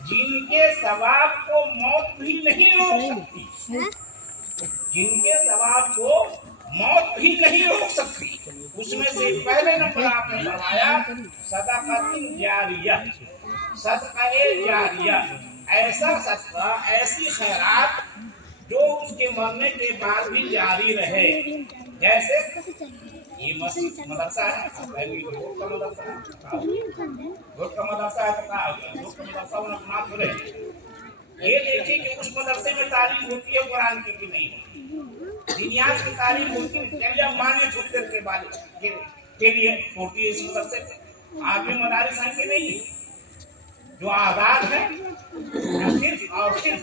जिनके सवाब को मौत भी नहीं रोक सकती, जिनके सवाब को मौत भी नहीं रोक सकती। उसमें से पहले नंबर आपने फरमाया सदक़ातुन जारिया, सदक़े जारिया, ऐसा सदका, ऐसी खैरात जो उसके मरने के बाद भी जारी रहे। जैसे ये मस्जिद मदरसा है, रोड का मदरसा है, रोड का मदरसा है तो क्या हो गया? रोड का मदरसा होना अपना थोड़े। ये देखिए कि उस मदरसे में तालीम होती है कुरान की कि नहीं होती, दुनिया की तालीम होती है, जब माने छुट्टी के बाद के लिए होती है इस मदरसे में। आप भी मदारिस हैं कि नहीं? जो आज़ाद है, जो सिर्फ और सिर्फ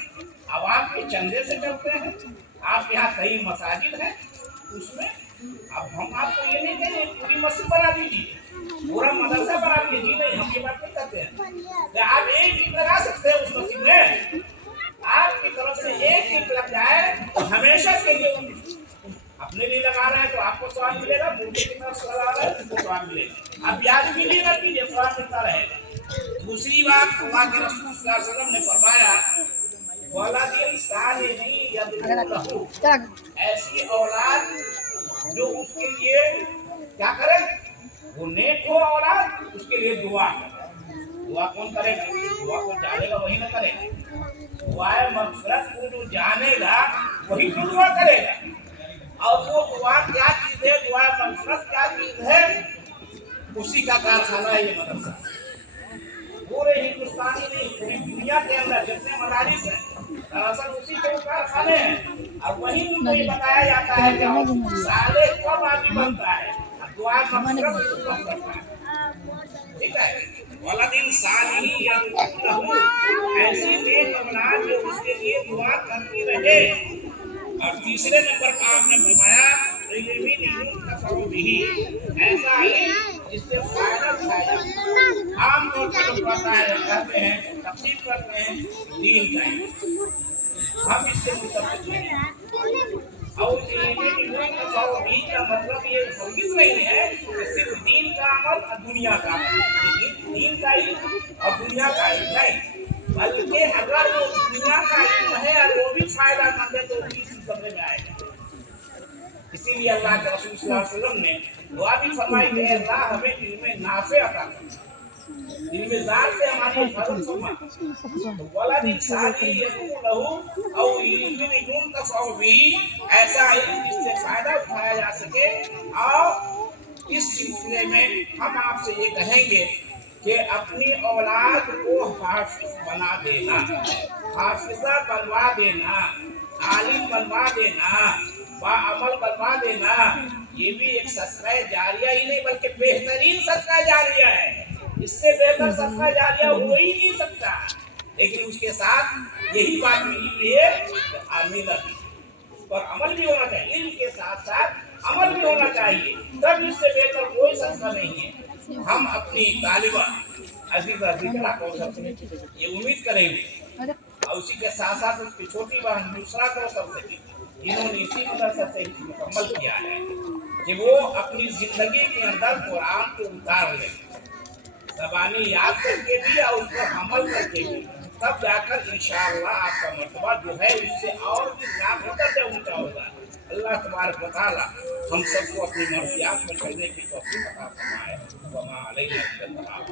आवाम के चंदे से चलते हैं। आपके यहाँ कई मसाजिद हैं, उसमें अब हम आपको ये नहीं कहेंगे पूरी मस्जिद बना दीजिए, पूरा मदरसा बना दीजिए, नहीं, हम ये बात नहीं करते हैं। आप एक ईंट लगा सकते हैं उस मस्जिद में, आपकी तरफ से एक ईंट लग जाए तो हमेशा के लिए अपने लिए लगा रहे हैं तो आपको स्वाद मिलेगा, मुर्गे की तरफ से लगा रहे हैं तो स्वाद मिलेगा। आप याद कीजिए ना कीजिए, स्वाद मिलता रहेगा। दूसरी बात, अल्लाह के रसूल सल्लल्लाहु अलैहि वसल्लम ने फरमाया, वलदिन सालिहीन यदअू, ऐसी औलाद जो उसके लिए क्या करे, वो नेक हो औलाद, उसके लिए दुआ करे। दुआ कौन करेगा? दुआ को जानेगा वही ना करेगा। दुआए मग़फ़िरत को जो जानेगा वही तो दुआ करेगा। और वो दुआ क्या चीज है, दुआए मग़फ़िरत क्या चीज है, उसी का कारखाना है ये मदरसा। पूरे हिंदुस्तान ही नहीं, पूरी दुनिया के अंदर जितने मदारिस हैं दरअसल उसी के कारखाने हैं। और वही उनको ये बताया जाता है कि साले कब आदमी बनता है, दुआ मग़फ़िरत करता है। ठीक है, वलदिन सालिहीन यदअू, ऐसी नेक औलाद जो उसके लिए दुआ करती रहे। और तीसरे नंबर पर आपने फरमाया ऐसा है जिससे फायदा उठाया। आम तौर पर लोग पढ़ता है, करते हैं, तफसीर करते हैं, दीन का हम इससे मुतफ़िक़ नहीं। और अभी का मतलब ये हरगिज नहीं है कि सिर्फ दीन का अमल और दुनिया का अमल। दीन का इल्म और दुनिया का इल्म नहीं, बल्कि अगर वो दुनिया का इल्म है और वो भी फायदा मंद है तो भी इसी समझ में आएगा। इसीलिए अल्लाह के रसूल सल्लल्लाहु अलैहि वसल्लम ने दुआ भी फरमाई कि अल्लाह हमें इल्म नाफे अता कर, इल्म ज़ात से हमारी हिफाजत फरमा। तो वलद सादी यकूलहु औ इल्म युंतफउ बिही, ऐसा इल्म जिससे फायदा उठाया जा सके। और इस सिलसिले में हम आपसे ये कहेंगे कि अपनी औलाद को हाफिज बना देना, हाफिजा बनवा देना, आलिम बनवा देना, बाअमल बनवा देना, ये भी एक सदका जारिया ही नहीं बल्कि बेहतरीन सदका जारिया है। इससे बेहतर सदका जारिया हो ही नहीं सकता। लेकिन उसके साथ यही बात मिली हुई है कि आमिल पर अमल भी होना चाहिए, इल्म के साथ साथ अमल भी होना चाहिए, तब इससे बेहतर कोई सदका नहीं है। हम अपनी तालिबा अजीजा जिक्रा कौशल से ये उम्मीद करेंगे और उसी के साथ साथ उसकी छोटी बहन दूसरा कौशल से जिन्होंने इसी मदरसा से मुकम्मल किया है कि वो अपनी जिंदगी के अंदर कुरान को उतार ले, ज़बानी याद करके भी और उस पर अमल करके भी, तब जाकर इंशाअल्लाह आपका मर्तबा जो है उससे और भी लाख दर्जा ऊंचा होगा। अल्लाह तबारक व तआला हम सबको अपनी मर्ज़ियात में चलने की तौफीक अता फरमाए। वमा अलैना इल्लल बलाग।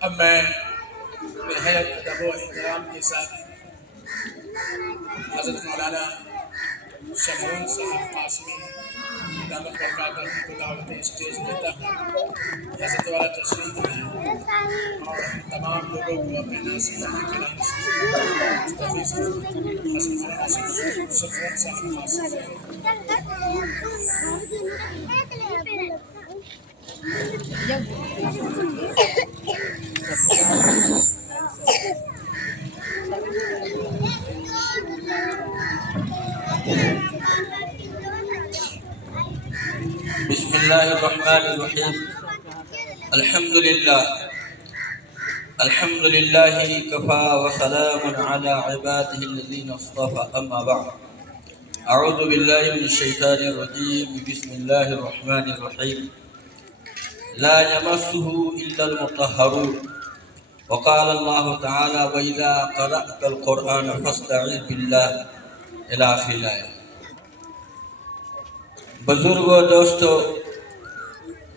अब मैं बेहद अदब व एहतराम के साथ हज़रत मौलाना शमून साहब कासमी दामद बरकातहू को दावत स्टेज देता हूँ। हज़रत वाला तशरीफ लाएं और तमाम लोगों को अपने नासिर किराम से मुस्तफ़ीज़ हज़रत मौलाना शमून साहब कासमी बिस्मिल्लाहिर्रहमानिर्रहीम। अल्हम्दुलिल्लाहि कफ़ा व सलामुन अला इबादिहिल्लज़ीना इस्तफ़ा, अम्मा बअद। अऊज़ु बिल्लाहि मिनश शैतानिर रजीम। बिस्मिल्लाहिर्रहमानिर्रहीम। ला यमस्सुहु इल्लल मुतहहरून व क़ाल अल्लाहु तआला व इज़ा क़रअतल क़ुरआन फ़स्तइज़ बिल्लाह इला आखिरिल आया। बुजुर्गों, दोस्तों,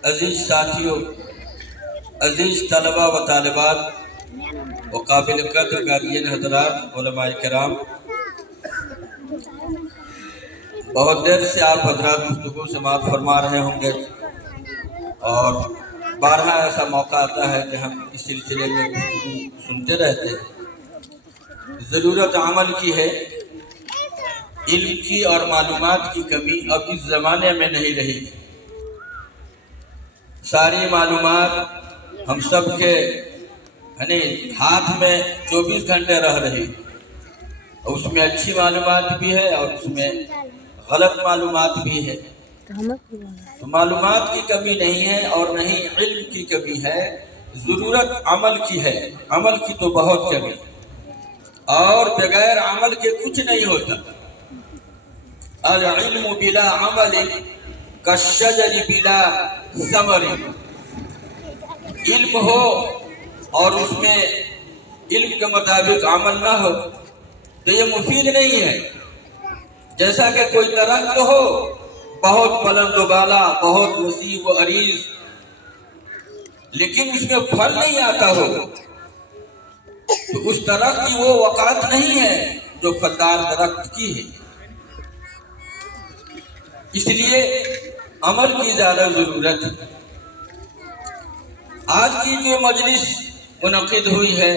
अजीज साथियों, अजीज तलबा व तालिबात व काबिल कद्र गार्जियन हज़रात, उलमाए किराम, बहुत देर से आप हज़रात गुफ्तगू समाअत फरमा रहे होंगे और बारहा ऐसा मौका आता है कि हम इस सिलसिले में गुफ्तगू सुनते रहते हैं। ज़रूरत अमल की है, इल्म की और मालूमात की कमी अब इस ज़माने में नहीं रही। सारी मालूमात हम सब के हाथ में 24 घंटे रह रही, उसमें अच्छी मालूमात भी है और उसमें गलत मालूमात भी है। तो मालूमात की कमी नहीं है और नहीं इल्म की कमी है, ज़रूरत अमल की है। अमल की तो बहुत कमी, और बगैर अमल के कुछ नहीं होता। अल इल्मु बिला अमल कश्शजरि बिला समर। इल्म हो और उसमें इल्म के मुताबिक अमल ना हो तो ये मुफीद नहीं है। जैसा कि कोई दरख्त हो बहुत बुलंद बाला, बहुत वसी व अरीज, लेकिन उसमें फल नहीं आता हो तो उस दरख्त की वो वक़ात नहीं है जो फलदार दरख्त की है। इसलिए अमल की ज़्यादा ज़रूरत है। आज की जो मजलिस मुनक़िद हुई है,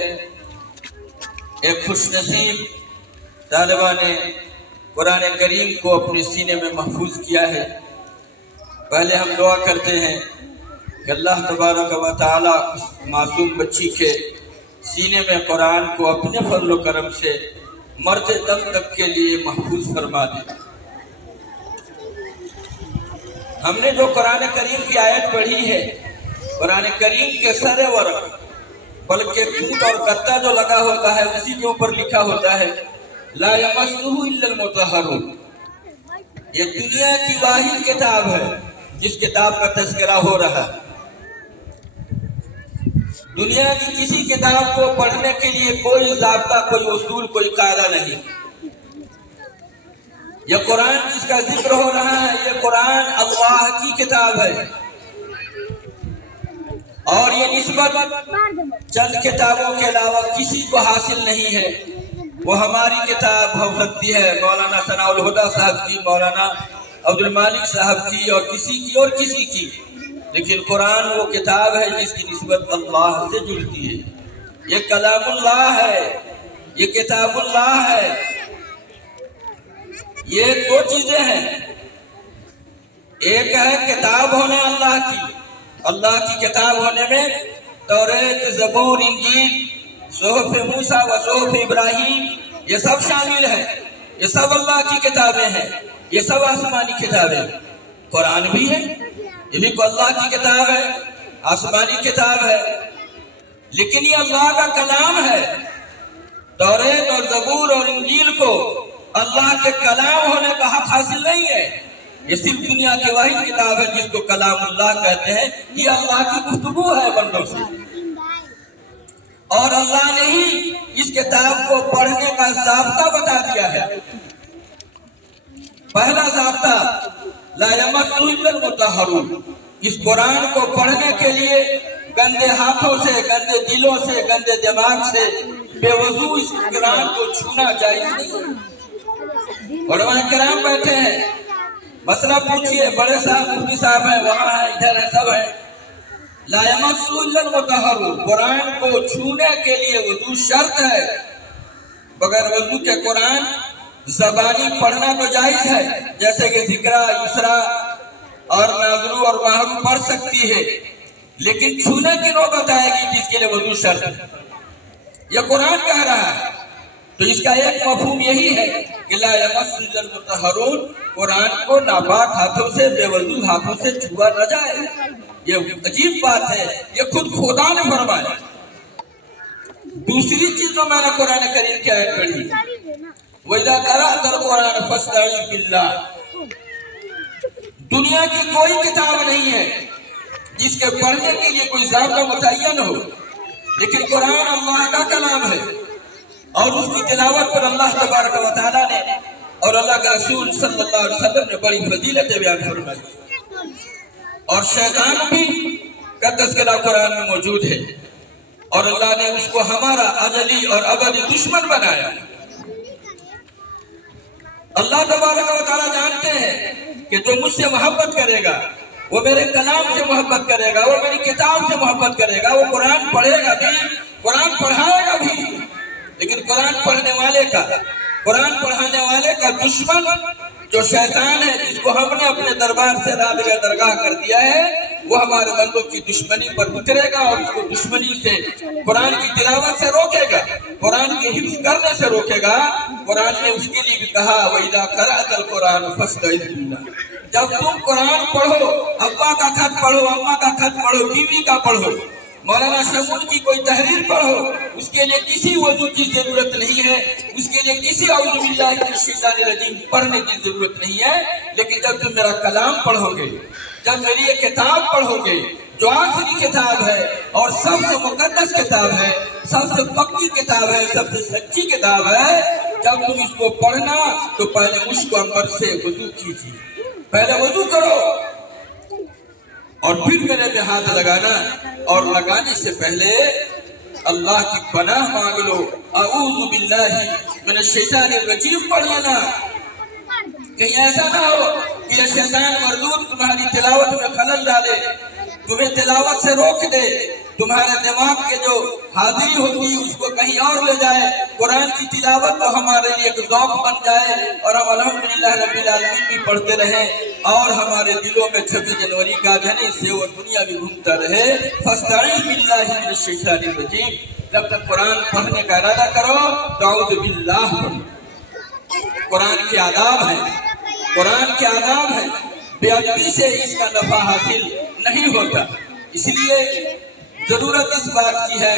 एक खुशनसीब तालिबा ने कुरान करीम को अपने सीने में महफूज किया है। पहले हम दुआ करते हैं کہ اللہ تبارک و تعالی اس معصوم بچی کے سینے میں قرآن کو اپنے فضل و کرم سے مرتے دم تک کے لیے محفوظ فرما دے۔ ہم نے جو قرآن کریم کی آیت پڑھی ہے، قرآن کریم کے سر ورق بلکہ خود اور گتا جو لگا ہوتا ہے اسی کے اوپر لکھا ہوتا ہے لا یمسہ الا المطہرون۔ یہ دنیا کی واحد کتاب ہے جس کتاب کا تذکرہ ہو رہا ہے۔ دنیا کی کسی کتاب کو پڑھنے کے لیے کوئی ضابطہ، کوئی اصول، کوئی قاعدہ نہیں۔ یہ قرآن جس کا ذکر ہو رہا ہے، یہ قرآن اللہ کی کتاب ہے، اور یہ نسبت چند کتابوں کے علاوہ کسی کو حاصل نہیں ہے۔ وہ ہماری کتاب ہو سکتی ہے مولانا ثناء الہدیٰ صاحب کی، مولانا عبد المالک صاحب کی، اور کسی کی اور کسی کی، لیکن قرآن وہ کتاب ہے جس کی نسبت اللہ سے جڑتی ہے۔ یہ کلام اللہ ہے، یہ کتاب اللہ ہے۔ یہ دو چیزیں ہیں، ایک ہے کتاب ہونے اللہ کی کتاب ہونے میں توریت، زبور، انجیل، صحف موسیٰ و صحف ابراہیم یہ سب شامل ہے۔ یہ سب اللہ کی کتابیں ہیں، یہ سب آسمانی کتابیں ہیں۔ قرآن بھی ہے، یہ بھی اللہ کی کتاب ہے، آسمانی کتاب ہے، لیکن یہ اللہ کا کلام ہے۔ توریت اور زبور اور انجیل کو اللہ کے کلام ہونے کا حق حاصل نہیں ہے۔ یہ صرف دنیا کی واحد کتاب ہے جس کو کلام اللہ کہتے ہیں۔ یہ اللہ کی گفتگو ہے بندوں سے، اور اللہ نے ہی اس کتاب کو پڑھنے کا ضابطہ بتا دیا ہے۔ پہلا ضابطہ لا یمسہ الا المطہرون۔ اس قرآن کو پڑھنے کے لیے گندے ہاتھوں سے، گندے دلوں سے، گندے دماغ سے بے وضو اس قرآن کو چھونا جائز نہیں۔ علماء کرام بیٹھے ہیں، مسئلہ پوچھئے، بڑے صاحب مفتی صاحب ہیں، وہاں ہیں، ادھر ہیں، سب ہیں۔ لا یمسہ الا المطہرون، قرآن کو چھونے کے لیے وضو شرط ہے۔ بغیر وضو کے قرآن زبانی پڑھنا تو جائز ہے، جیسے کہ ذکرہ، یسرا اور ناظرو اور محرو پڑھ سکتی ہے، لیکن چھونے کی نوبت آئے گی جس کے لیے وضو شرط ہے۔ یہ قرآن کہہ رہا ہے، تو اس کا ایک مفہوم یہی ہے کہ لا یمسہ الا المطہرون، قرآن کو ناپاک ہاتھوں سے، بے وضو ہاتھوں سے چھوا نہ جائے۔ یہ عجیب بات ہے، یہ خود خدا نے فرمایا۔ دوسری چیز جو میں نے قرآن کریم کی آیت پڑھی، وَإِذَا قَرَأْتَ الْقُرْآنَ فَاسْتَعِذْ بِاللَّهِ۔ دنیا کی کوئی کتاب نہیں ہے جس کے پڑھنے کے لیے کوئی ضابطہ متعین ہو، لیکن قرآن اللہ کا کلام ہے، اور اس کی تلاوت پر اللہ تبارک و تعالیٰ نے اور اللہ کے رسول صلی اللہ علیہ وسلم نے بڑی فضیلت بیان فرمائی، اور شیطان بھی کا تذکرہ قرآن میں موجود ہے، اور اللہ نے اس کو ہمارا ازلی اور ابدی دشمن بنایا۔ اللہ تبارک و تعالیٰ جانتے ہیں کہ جو مجھ سے محبت کرے گا وہ میرے کلام سے محبت کرے گا، وہ میری کتاب سے محبت کرے گا، وہ قرآن پڑھے گا بھی، قرآن پڑھائے گا بھی، لیکن قرآن پڑھنے والے کا، قرآن پڑھانے والے کا دشمن جو شیطان ہے، جس کو ہم نے اپنے دربار سے رابطہ درگاہ کر دیا ہے، وہ ہمارے بندوں کی دشمنی پر اترے گا اور اس کو دشمنی سے، قرآن کی تلاوت سے روکے گا، قرآن کی حفظ کرنے سے روکے گا۔ قرآن نے اس کے لیے بھی کہا وَإِذَا قَرَأْتَ الْقُرْآنَ فَاسْتَعِذْ بِاللَّهِ۔ جب تم قرآن پڑھو، ابا کا خط پڑھو، اماں کا خط پڑھو، بیوی کا پڑھو، مولانا شمول کی کوئی تحریر پڑھو، اس کے لیے کسی وضو کی ضرورت نہیں ہے، اس کے لیے کسی اعوذ باللہ من الشیطان الرجیم پڑھنے کی ضرورت نہیں ہے، لیکن جب تم میرا کلام پڑھو گے، جب میری یہ کتاب پڑھو گے جو آخری کتاب ہے اور سب سے مقدس کتاب ہے، سب سے پکی کتاب ہے، سب سے سچی کتاب ہے، جب تم اس کو پڑھنا تو پہلے مشک و عنبر سے وضو کیجیے، پہلے وضو کرو اور پھر میرے پہ ہاتھ لگانا، اور لگانے سے پہلے اللہ کی پناہ مانگ لو، اعوذ باللہ من الشیطان الرجیم پڑھ لینا۔ کہیں ایسا نہ ہو کہ یہ شیطان مردود تمہاری تلاوت میں خلل ڈالے، تمہیں تلاوت سے روک دے، तुम्हारे दिमाग के जो हाजिरी होती है उसको कहीं और ले जाए, कुरान की तिलावत तो हमारे लिए एक ज़ौक़ बन जाए और हम अल्हम्दुलिल्लाह रब्बिल आलमीन भी पढ़ते रहें और हमारे दिलों में 26 जनवरी का कहने से वो दुनिया भी घूमता रहे। फस्तईज़ बिल्लाहि मिनश शैतानिर रजीम, जब तक कुरान पढ़ने का इरादा करो तो औज़ु बिल्लाह पढ़ो। कुरान के आदाब है, कुरान के आदाब है, बेअदबी से इसका नफा हासिल नहीं होता। इसलिए जरूरत इस बात की है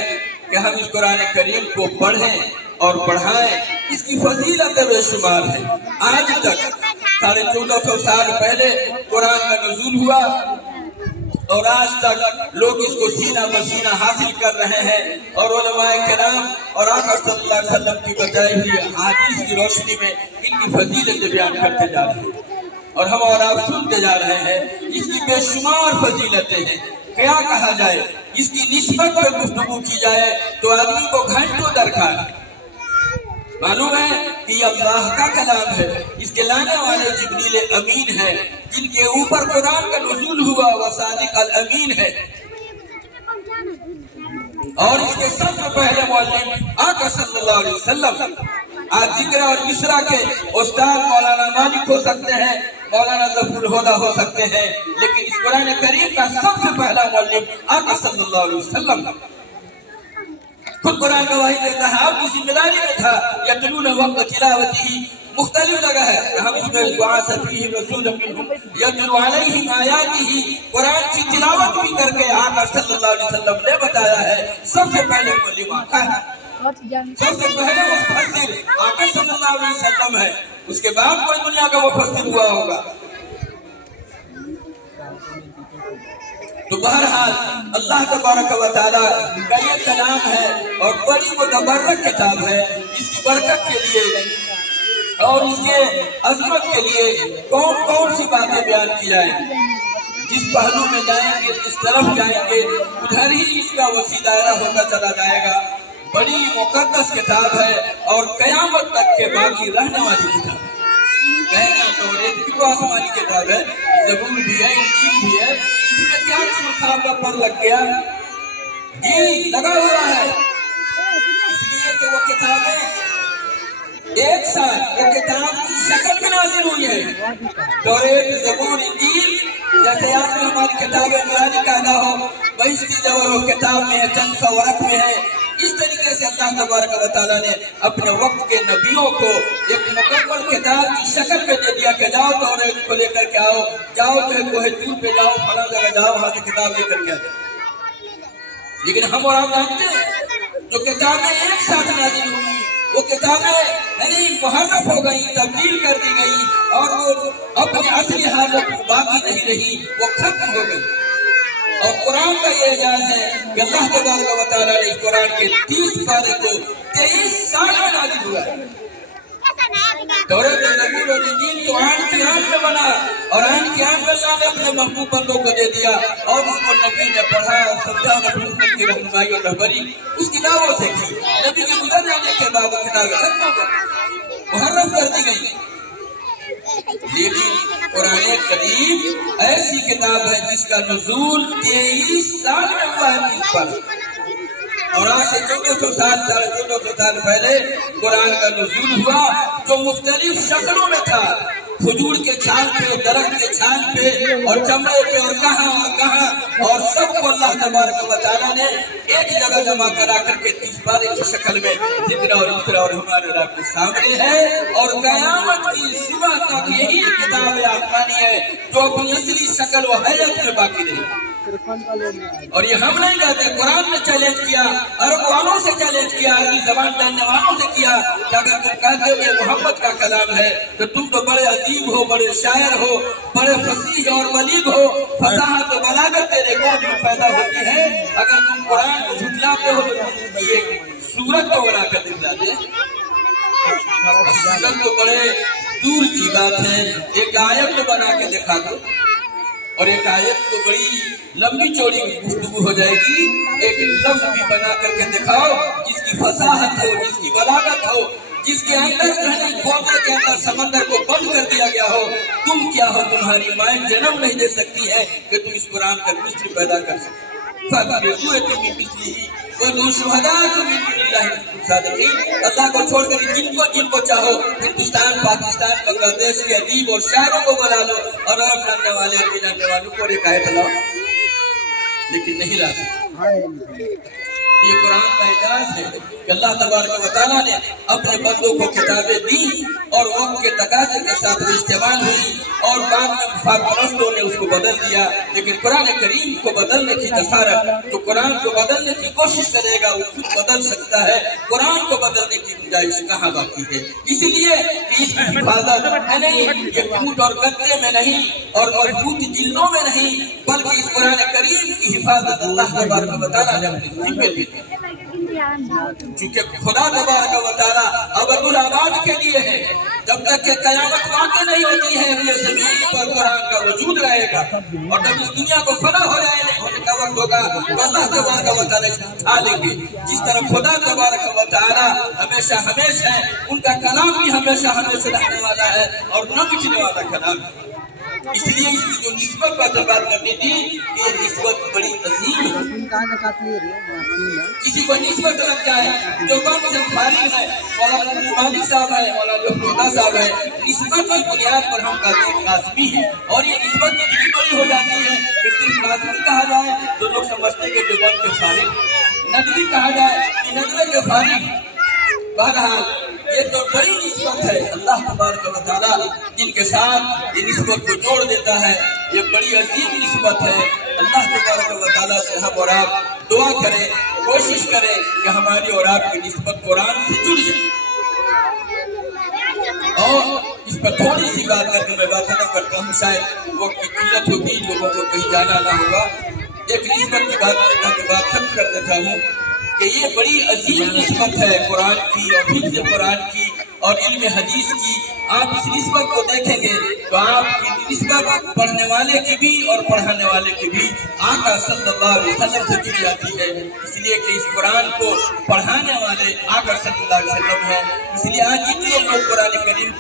कि हम इस कुरान करीम को पढ़ें और पढ़ाएं। इसकी फजीलत बेशुमार है। आज तक 1450 साल पहले कुरान का नुज़ूल हुआ और आज तक लोग इसको सीना बसीना हासिल कर रहे हैं और उलमाए किराम और आका सल्लल्लाहु अलैहि वसल्लम की बताई हुई हदीस की रोशनी में इनकी फजीलत बयान करते जा रहे हैं और हम और आप सुनते जा रहे हैं। इसकी बेशुमार फजीलतें हैं, क्या कहा जाए, इसकी निस्बत पर गुफ्तगू की जाए तो आदमी को घंटों दरकार है। मालूम है कि अल्लाह का कलाम है, इसके लाने वाले जिब्रील अमीन है, जिनके ऊपर कुरान का नुज़ूल हुआ वह सादिक अल अमीन है और इसके सबसे पहले मौलिम आका सल्लल्लाहु अलैहि वसल्लम। आज जिक्र और मिश्रा के उस्ताद मौलाना मालिक हो सकते हैं, मौलाना ज़फ़रुल हुदा हो सकते हैं, लेकिन इस कुरान करीम का सबसे पहला मौलिम आका सल्लल्लाहु अलैहि वसल्लम। खुद कुरान गवाही देता है, आपकी जिम्मेदारी में था यतलून वक़्त तिलावतिही। मुख्तलिफ जगह है हम इसमें दुआ सफीहिम रसूलन मिनहुम यतलू अलैहिम आयातिही, कुरान की तिलावत भी करके आका सल्लल्लाहु अलैहि वसल्लम ने बताया है सबसे पहले मौलिम आका है, सबसे पहले मुफस्सिर आका सल्लल्लाहु अलैहि वसल्लम है। उसके बाद कोई दुनिया का मुफस्सिर हुआ होगा। तो बहरहाल अल्लाह तबारक व तआला का ये कलाम है और बड़ी मुतबर्रक किताब है। इसकी बरकत के लिए और इसके अजमत के लिए कौन कौन सी बातें बयान की जाए, जिस पहलू में जाएंगे, जिस तरफ जाएंगे, उधर ही इसका वसी दायरा होता चला जाएगा। बड़ी मुकद्दस किताब है और कयामत तक के बाकी रहने वाली किताब है। कहना तो एक भी आसमानी किताब है, ज़बूर भी है, इंजील भी है, इसमें क्या सुल्तान का पर लग गया, जी लगा हुआ है, इसलिए कि वो किताबें एक साथ वो किताब की शक्ल में नाज़िल हुई है। तौरात, ज़बूर, इंजील जैसे आज में हमारी किताबें कुरानी का आगा हो, बहिश्ती जबर हो किताब में है, चंद सौ वरक़ में है। इस तरीके से अल्लाह तबारक व तआला ने अपने वक्त के नबियों को एक मुकम्मल किताब की शक्ल में दे दिया कि जाओ तौरात को लेकर के आओ, जाओ तो कोहे तूर पे जाओ, फलां जगह जाओ, वहां से किताब लेकर के आओ। लेकिन हम और आप जानते हैं जो किताबें एक साथ नाज़िल हुई वो किताबें यानी मुहर्रफ हो गई, तब्दील कर दी गई और वो अपने असली हालत में बाकी नहीं रही, वो खत्म हो गई। और कुरान का ये एजाज है कि अल्लाह तबारक व तआला ने इस कुरान के 30 पारे को 23 साल में नाज़िल हुआ। तौरात, ज़बूर और इंजील तो आन की आन में बना और आन की आन में अल्लाह ने अपने महबूब बंदों को दे दिया और उसको नबी ने पढ़ा और समझा और अपनी उम्मत की रहनुमाई और रहबरी उस किताबों से की। नबी के गुजर जाने के बाद वो किताबें खत्म हो गई, मुहर्रफ कर दी गई। लेकिन कुरान करीम ऐसी किताब है जिसका नुज़ूल 23 साल में हुआ है इस पर, और आज से 1400 साल 1450 साल पहले कुरान का नुज़ूल हुआ जो मुख्तलिफ शक्लों में था, खजूर के छाल पे, दरख्त के छाल पे और चमड़े पे और कहाँ और सबको अल्लाह तबारक व तआला ने एक जगह जमा करा करके 30 पारे की शक्ल में जिक्र और इकरा और हमारे रब के सामने है। और कयामत की सुबह तक यही किताब आसमानी है जो अपनी असली शक्ल व हैयत में बाकी रही। और ये हम नहीं कहते, कुरान ने चैलेंज किया, अरब वालों से चैलेंज किया, अरबी जबान जानने वालों से किया कि अगर तुम कहते हो ये मोहम्मद का कलाम है तो तुम तो बड़े अदीब हो, बड़े शायर हो, बड़े फसीह और बलीग हो, फसाहत और बलागत तेरे कौन में पैदा होती है। अगर तुम कुरान को झुठलाते हो तो उसकी एक सूरत को बना कर दिखला दे, सूरत तो बड़े दूर की बात है, एक आयत को बना के दिखा दो और एक आयत तो बड़ी लंबी चौड़ी गुफ्तगू हो जाएगी। एक लफ्ज भी बना करके दिखाओ जिसकी फसाहत हो, जिसकी बलागत हो, जिसके अंदर कहने बोलने के अंदर समंदर को बंद कर दिया गया हो। तुम क्या हो, तुम्हारी माँ जन्म नहीं दे सकती है कि तुम इस कुरान का मिस्र पैदा कर सको। फदुअतु मिस्लिही व शुहदाअ मिन दुनिल्लाहि सादिकीन। अल्लाह को छोड़कर जिनको चाहो हिंदुस्तान, पाकिस्तान, बांग्लादेश के अदीब और शायरों को बुला लो और अरब जानने वाले, अरबी जानने वालों को रिकायत लाओ, लेकिन नहीं ला सकते। ये कुरान का एजाज है कि अल्लाह तबारक व तआला ने अपने बंदों को किताबें दी और वक्त के तकाजे के साथ वो इस्तेमाल हुई और बाद में मुफाद-परस्तों ने उसको बदल दिया। लेकिन कुरान करीम को बदलने की जसारत, जो कुरान को बदलने की कोशिश करेगा वो खुद बदल सकता है, कुरान को बदलने की गुंजाइश कहाँ बाकी है। इसलिए कि इसकी हिफाजत है नहीं, ये कूट और गद्दे में नहीं और मजबूत जिल्दों में नहीं, बल्कि इस कुरान करीम की हिफाजत अल्लाह तबारक व तआला ने अपनी जिम्मे दी। क्योंकि खुदा तबारक व तआला अबदुल आबाद के लिए है, जब तक कि कयामत वाक़ई नहीं होती है ये ज़मीन पर कुरान का वजूद रहेगा और जब इस दुनिया को फना हो जाने का वक्त होगा तो अल्लाह तबारक व तआला इसको उठा लेंगे। जिस तरह खुदा तबारक व तआला हमेशा हमेशा है, उनका कलाम भी हमेशा हमेशा रहने वाला है और न मिटने वाला कलाम है। इसलिए इसकी जो निस्बत पर बात करनी थी, ये निस्बत बड़ी अजीम है। किसी को निस्बत लग जाए जो कम से फारिग है, मौलाना मालिक साहब है, मौलाना फरोदा साहब है, निस्बत की बुनियाद पर हम कहते हैं लाज़मी है और ये निस्बत इतनी बड़ी हो जाती है कि सिर्फ लाज़मी कहा जाए तो लोग समझते हैं कि कम के फारिग, नदवी कहा जाए कि नदवे के फारिग। बहरहाल ये तो बड़ी निस्बत है, अल्लाह तबारक व तआला जिनके साथ ये निस्बत को जोड़ देता है, ये बड़ी अजीम निस्बत है। अल्लाह तबारक व तआला से हम और आप दुआ करें, कोशिश करें कि हमारी और आपकी निस्बत कुरान से जुड़ जाए। और इस पर थोड़ी सी बात करके मैं बात खत्म करता हूँ, शायद वक्त की किल्लत होगी, लोगों को कहीं जाना ना होगा। एक निस्बत की बात खत्म कर देता हूँ कि ये बड़ी अजीम निस्बत है कुरान की और हिफ्ज़ कुरान की और इल्म हदीस की। आप इस निस्बत को देखेंगे तो आपकी निस्बत पढ़ने वाले की भी और पढ़ाने वाले की भी आका सल्लल्लाहु अलैहि वसल्लम से जुड़ जाती है। इसलिए कि इस कुरान को पढ़ाने वाले आका सल्लल्लाहु अलैहि वसल्लम हैं। इसलिए आज जितने लोग कुरान करीम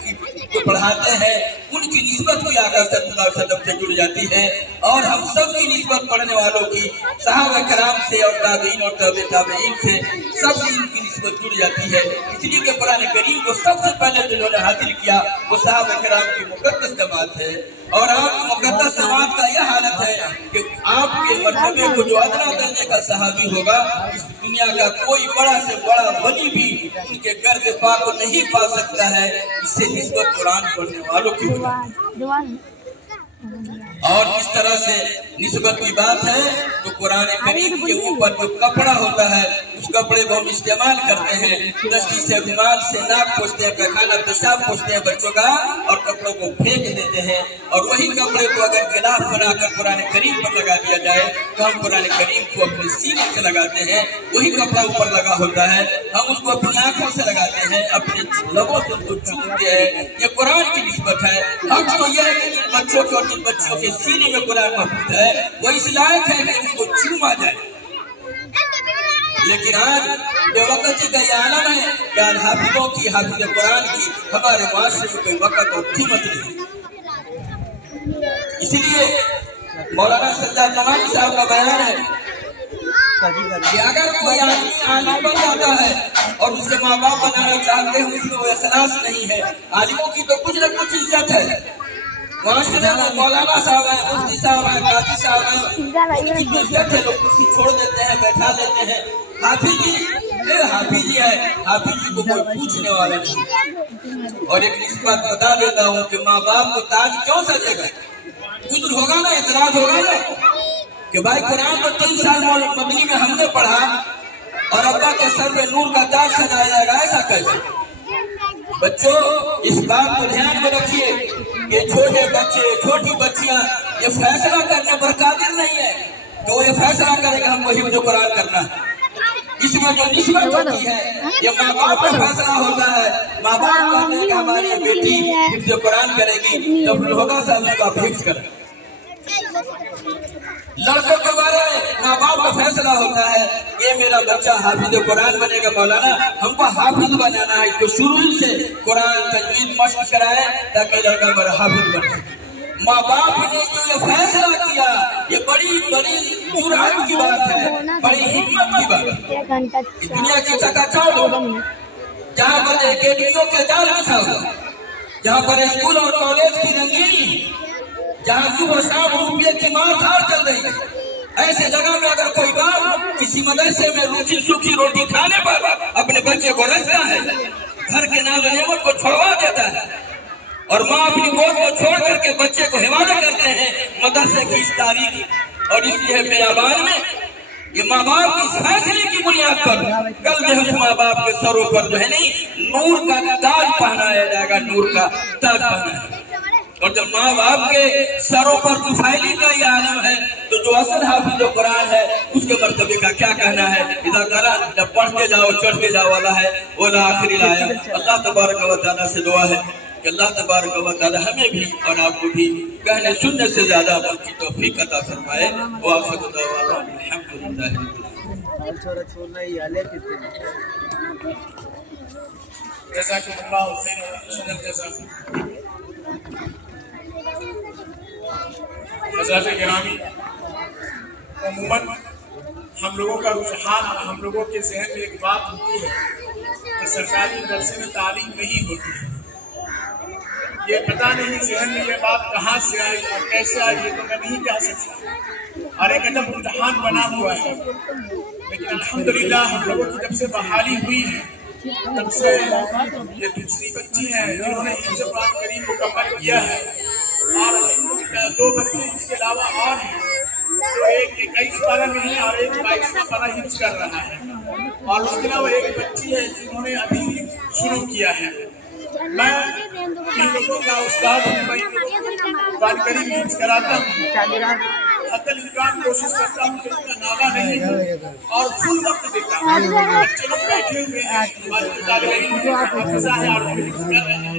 को पढ़ाते हैं उनकी निस्बत भी आका सल्लल्लाहु अलैहि वसल्लम से जुड़ जाती है और हम सब की निस्बत पढ़ने वालों की सहाबा कराम से और ताबीन और ताबीन से सबसे इनकी निस्बत जुड़ जाती है। इसलिए कि कुरान करीम को सबसे पहले जिन्होंने हासिल किया वो सहाबा कराम की मुक़द्दस जमात है और आपकी मुक़द्दस जमात का यह हालत है कि आपके मरतबे को जो अदना दर्जे का सहाबी होगा, इस दुनिया का कोई बड़ा से बड़ा वली भी उनके गर्द पाक को नहीं पा सकता है। इससे निस्बत कुरान पढ़ने वालों की होगी। और इस तरह से निस्बत की बात है तो कुरान करीम के ऊपर जो कपड़ा होता है उस कपड़े को हम इस्तेमाल करते हैं, दस्ती से रुमाल से नाक पोंछते हैं, पैखाना पेशाब पोंछते हैं बच्चों का और कपड़ों को फेंक देते हैं। और वही कपड़े को अगर गिलाफ बनाकर कुरान करीम पर लगा दिया जाए तो हम कुरान करीम को अपने सीने से लगाते हैं, वही कपड़ा ऊपर लगा होता है, हम उसको अपनी आंखों से लगाते हैं, अपने लबों से उसको चूमते हैं। ये कुरान की निस्बत है। हक तो यह है कि जिन बच्चों के और जिन बच्चियों के सीने में कुरान महफूज है वो इस लायक है कि उसको चूमा जाए। लेकिन आज बेवकती का यह आलम है कि आज हाफिजों की, हाफिज कुरान की हमारे माशरे में कोई वक़्त और कीमत नहीं। इसीलिए मौलाना सज्जाद नवानी साहब का बयान है कि अगर कोई आदमी आलिम बन जाता है और उसके माँ बाप बनाना चाहते हैं, उसमें वो इखलास नहीं है। आलिमों की तो कुछ न कुछ इज्जत है। माशरे में मौलाना साहब है, मुफ्ती साहब है, काजी साहब है, उनकी तो इज्जत है, लोग कुर्सी छोड़ देते हैं, बैठा देते हैं। हाफिज जी है, हाफिज जी को कोई पूछने वाला नहीं। और एक निस्बत बता देता हूँ कि माँ बाप को ताज क्यों सजेगा? कुछ होगा ना, इतराज होगा ना कि भाई कुरान को 3 साल मदनी में हमने पढ़ा और अब्बा के सर में नूर का ताज सजाया जाएगा, ऐसा कैसे? बच्चों इस बात को ध्यान में रखिए कि छोटे बच्चे, छोटी बच्चियां ये फैसला करने पर कादिर नहीं है तो ये फैसला करेगा हमको हिफ्ज़ कुरान करना है। इसमें जो निस्बत होती है ये माँ बाप का फैसला होता है। माँ बाप कहते हैं कि हमारी बेटी हिफ्ज़ कुरान करेगी तो होगा साहब उसका हिफ्ज़ करेगा। लड़कों के बारे में माँ बाप का फैसला होता है, ये मेरा बच्चा हाफिज कुरान बनेगा, मौलाना हमको हाफिज बनाना है, तो शुरू से कुरान तजवीद मश्क कराए ताकि लड़का मेरा हाफिज बने। माँ बाप ने जो ये फैसला किया ये बड़ी बड़ी बड़ी जुर्अत की बात है, बड़ी हिम्मत की बात है। 1 घंटा इस दुनिया की चकाचौंध हो, जहाँ पर एकेडमियों के जाल बिछा हुआ, जहाँ पर स्कूल और कॉलेज की रंगीनी, जहाँ सुबह शाम रुपये की मार धार चल रही है, ऐसे जगह में अगर कोई बाप किसी मदरसे में रुचि सूखी रोटी खाने पर अपने बच्चे को रखता है, घर के नाज़ नेमत को छोड़वा देता है, और माँ अपनी गोद को छोड़ करके बच्चे को हिफाजत करते हैं मदरसे की इस तारीखी और इसलिए बियाबान में ये माँ बाप की फैसले की बुनियाद पर कल जो है माँ बाप के सरों पर जो है नहीं नूर का ताज पहनाया जाएगा, नूर का ताज पहनाया। और जब माँ बाप के सरों पर तुफैली का ये आलम है तो जो असल हाफिज कुरान है उसके मर्तबे का क्या कहना है। इधर करा जब पढ़ते जाओ चढ़ते जाओ वाला है वो आखिरी आया। अल्लाह तबारक व तआला से दुआ है कि अल्लाह तबारक व तआला हमें भी और आपको भी कहने सुनने से ज्यादा अमल की तौफीक अता फरमाए। वो आखिर दअवाना अल्हम्दुलिल्लाह। जज़ाकुमुल्लाहु खैरन जज़ा। हज़रात गिरामी, अमूमन हम लोगों का रुझान और हम लोगों के जहन में एक बात होती है कि सरकारी मदरसे में तालीम नहीं होती है। ये पता नहीं जहन में ये बात कहाँ से आई और कैसे आई, ये तो मैं नहीं कह सकता, और एक अदब रुझान बना हुआ है। लेकिन अल्हम्दुलिल्लाह हम लोगों की जब से बहाली हुई है तब से ये दूसरी बच्ची हैं जिन्होंने हिफ्ज़ कुरान करीम मुकम्मल किया है, और 2 बच्चे इसके अलावा और हैं जो एक 21 पारा में है और एक 22वां पारा हिफ्ज़ कर रहा है, और उसके अलावा एक बच्ची है जिन्होंने अभी शुरू किया है। मैं इन लोगों का उस्ताद हूँ, मैं कुरान करीम हिफ्ज़ कराता हूँ, हद्दल इम्कान कोशिश करता हूँ कि उनका नागा नहीं हो और फुल वक्त देता हूँ। बच्चे लोग बैठे हुए हैं, हमारे तालिब इल्म हाफ़िज़ा है और हिफ्ज़ कर रहे हैं,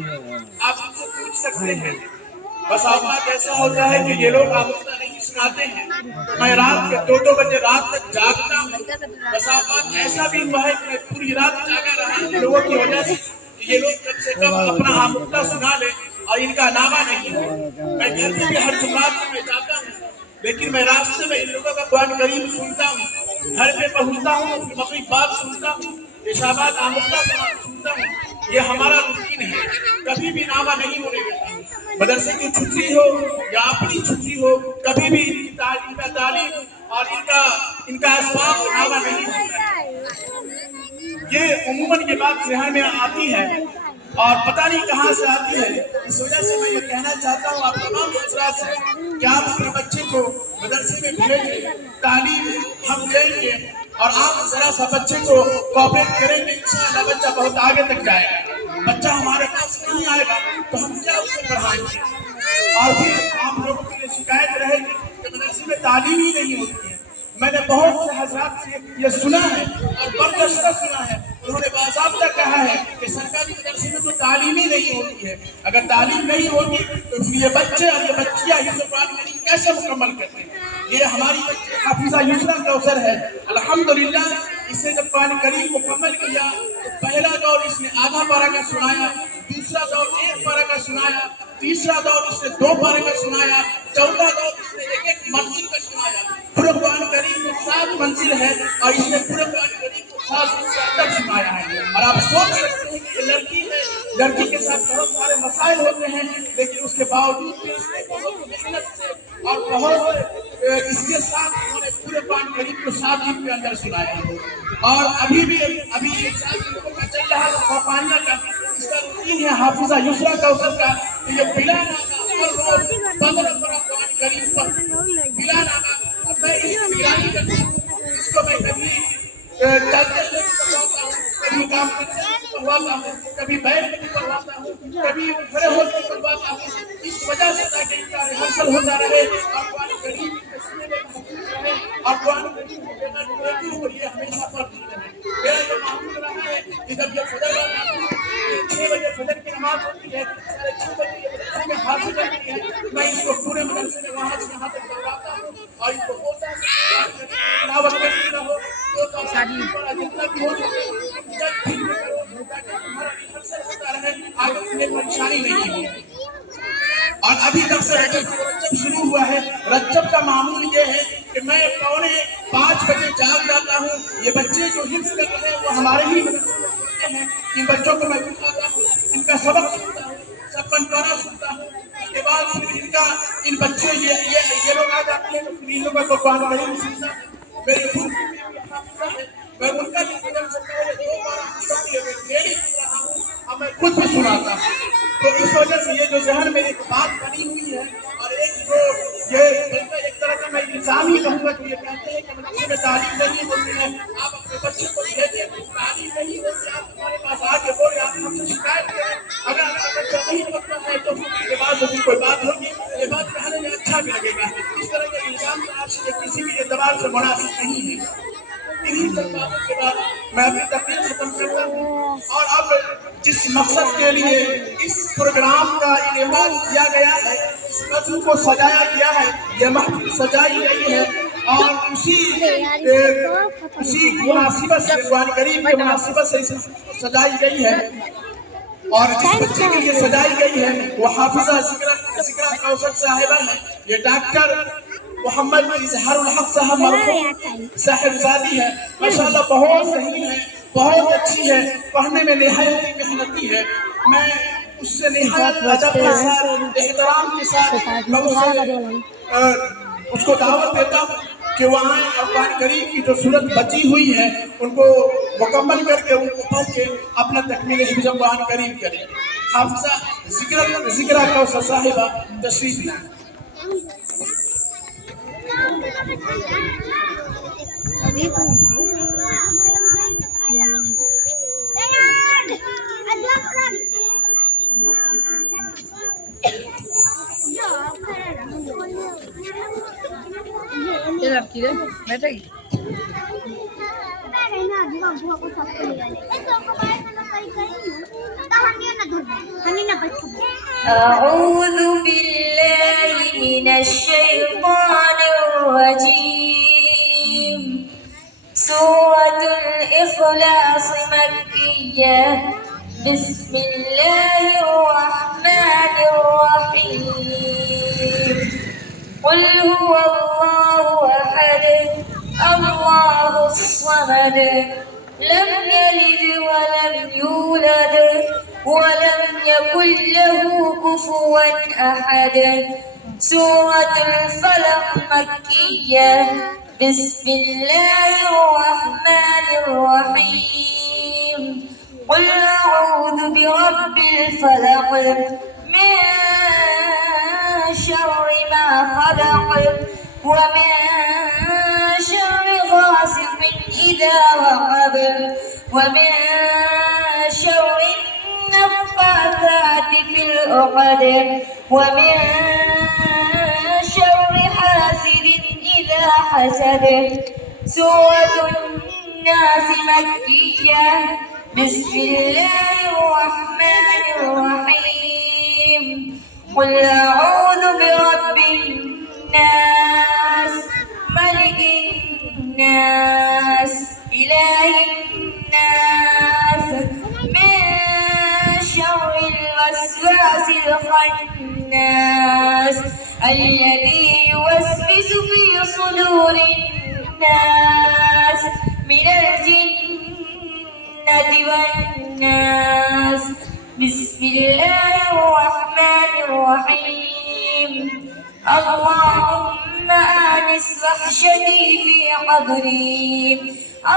आप उनसे पूछ सकते हैं। बस औकात ऐसा होता है कि ये लोग आमोज़ा नहीं सुनाते हैं, मैं रात के 2-2 बजे रात तक जागता हूँ। बस औकात ऐसा भी हुआ है कि मैं पूरी रात जागा रहा हूँ लोगों की वजह से, ये लोग कम से कम अपना आमोज़ा सुना ले और इनका नामा नहीं हो। मैं घर में भी हर जुमात में मैं जाता हूँ, लेकिन मैं रास्ते में इन लोगों का कुरान करीम सुनता हूँ, घर पे पहुँचता हूँ, फिर मगरिब बात सुनता हूँ, इशाबाद आमोज़ा सुनता हूँ। ये हमारा रूटीन है, कभी भी नामा नहीं होने देता हूँ। मदरसे की छुट्टी हो या अपनी छुट्टी हो, कभी भी इनका तालीम और इनका असबाब नामा नहीं होता है। ये अमूमन ये बात ज़हन में आती है और पता नहीं कहाँ से आती है। इस वजह से मैं ये कहना चाहता हूँ आप तमाम हज़रात से कि आप अपने बच्चे को मदरसे में भेजें, तालीम हम देंगे और आप जरा सा बच्चे को कोऑपरेट करेंगे, इंशाअल्लाह बच्चा बहुत आगे तक जाएगा। बच्चा हमारे पास नहीं आएगा तो हम क्या उसे पढ़ाएंगे, और फिर आप लोगों की ये शिकायत रहेगी कि मदरसे में तालीम ही नहीं होती है। मैंने बहुत से हज़रात से ये सुना है और बर्दाश्त सुना है, उन्होंने बाज़ाब्ता कहा है कि सरकारी मदरसे में तो तालीम ही नहीं होती है। अगर तालीम नहीं होगी तो फिर ये बच्चे और ये बच्चियाँ हिफ्ज़ कुरान करीम कैसे मुकम्मल करते हैं। ये हमारी बच्ची हाफिज़ा युसरा कौसर है, अल्हम्दुलिल्लाह। इससे जब कुरान करीम मुकम्मल किया तो पहला दौर इसने आधा पारा का सुनाया, दूसरा दौर 1 पारा का सुनाया, तीसरा दौर इसने 2 पारे का सुनाया, चौथा दौर इसने 1-1 मंजिल का सुनाया। पूरे कुरान करीम में 7 मंजिल है और इसने पूरे कुरान करीम को 7 तक सुनाया है। और आप सोच सकते हैं कि ये लड़की है, लड़की के साथ बहुत सारे मसाइल होते हैं, लेकिन उसके बावजूद भी उसने बहुत मेहनत से और बहुत इसके साथ उन्होंने पूरे कुरान करीम को 7 दिन के अंदर सुनाया है। और अभी एक साल का चल रहा है खौफानिया का, इसका रूटीन है हाफिज़ा युसरा कौसर का। तो ये बिला नामा हर रोज 15 पारा कुरान करीम पर बिला नामा मैं इसकी निगरानी करता हूँ। इसको मैं कभी चलते हुए पढ़वाता हूँ, कभी काम करते हुए पढ़वाता हूँ, कभी बैठ के पढ़वाता हूँ, कभी खड़े होकर पढ़वाता हूँ, इस वजह से ताकि इनका रिहर्सल होता रहे और कुरान करीम के सुनने में महसूस रहे और कुरान करीम को देना देती हो ये हमेशा पढ़ती रहे। मेरा ये मामूल रहा है कि जब ये फजर 6 बजे फजर की नमाज होती है, 6:30 बजे ये मदरसे में हाजिर करती है, मैं इसको पूरे मदरसे में वहाँ से यहाँ तक पढ़वाता हूँ और इनको बोलता हूँ तिलावत करती रहो, जितना भी हो ताकि तुम्हारा रिहर्सल होता रहे, आगे तुम्हें परेशानी नहीं होगी। और अभी तक से रजब शुरू हुआ है। रजब का मामूल ये है بچے جو حفظ کر رہے ہیں وہ ہمارے ہی مدرسے میں پڑھتے ہیں. ان بچوں کو میں اٹھاتا ہوں, ان کا سبق سنتا ہوں, سب بنٹوارا سنتا ہوں. اس کے بعد پھر ان بچے یہ لوگ آ جاتے ہیں تو پھر ان لوگوں کو قرآن کریم سنتا ہے. میری خود حافظہ ہے, میں ان کا بھی قدم سے پہلے 2 بار مستقل میری سن رہا ہوں اور میں خود بھی سناتا ہوں. تو اس وجہ سے یہ جو ذہن میں ایک بات بنی ہوئی ہے, اور ایک جو یہ ایک طرح کا میں الزام ہی کہوں گا کہ یہ کہتے ہیں کہ مدرسے میں تعلیم نہیں ہوتی ہے, آپ اپنے بچے کو بھیجیں, تعلیم نہیں ہوتی, آپ ہمارے پاس آ کے بولے, آپ ہم سے شکایت کریں. اگر ہمارا بچہ نہیں پڑھتا ہے تو پھر اس کے بعد جو کوئی بات ہوگی, یہ بات کہنے میں اچھا بھی لگے گا. اس طرح کے الزام آپ سے کسی بھی اعتبار سے مناسب نہیں ہے. انہیں چند باتوں کے بعد میں اپنی تقریر ختم کرتا ہوں. اور اب جس مقصد کے لیے اس پروگرام کا انعقاد کیا گیا ہے, اس موضوع کو سجایا گیا ہے, یہ محفل سجائی گئی ہے, اور اسی مناسبت سے قرآن کریم کے مناسبت سے سجائی گئی ہے. اور جس بچے کے لیے سجائی گئی ہے وہ حافظہ ذکرہ کوثر صاحبہ ہے. یہ ڈاکٹر محمد اظہار الحق صاحب مرحوم صاحبزادی ہے. ماشاءاللہ بہت صحیح ہے, بہت اچھی ہے, پڑھنے میں نہایت ہی محنتی ہے. میں اس سے نہایت ادب کے ساتھ, احترام کے ساتھ میں اس کو دعوت دیتا ہوں کہ وہ آئیں اور قرآن کریم کی جو سورت بچی ہوئی ہے ان کو مکمل کر کے, ان کو پڑھ کے اپنا تکمیل حفظ قرآن کریم کریں. حافظہ ذکرہ کوثر صاحبہ تشریف لائیں. ये लड़की रे बैठेगी. أعوذ بالله من الشيطان الرجيم. سورة الإخلاص مكية. بسم الله الرحمن الرحيم. قل هو الله أحد الله الصمد لم يلد ولم يولد ولم يكن له كفوا أحد. سورة الفلق مكية. بسم الله الرحمن الرحيم. قل أعوذ برب الفلق من شر ما خلق ومن شر غاسق إذا وقب ومن شر النفاثات في العقد ومن شر حاسد إذا حسد. سورة الناس مكية. بسم الله الرحمن الرحيم. قل أعوذ برب الناس ملك الناس إله الناس من شر الوسواس الخناس الذي يوسوس في صدور الناس من الجنة والناس. بسم الله الرحمن الرحيم. اللهم آنس وحشتي في حضري.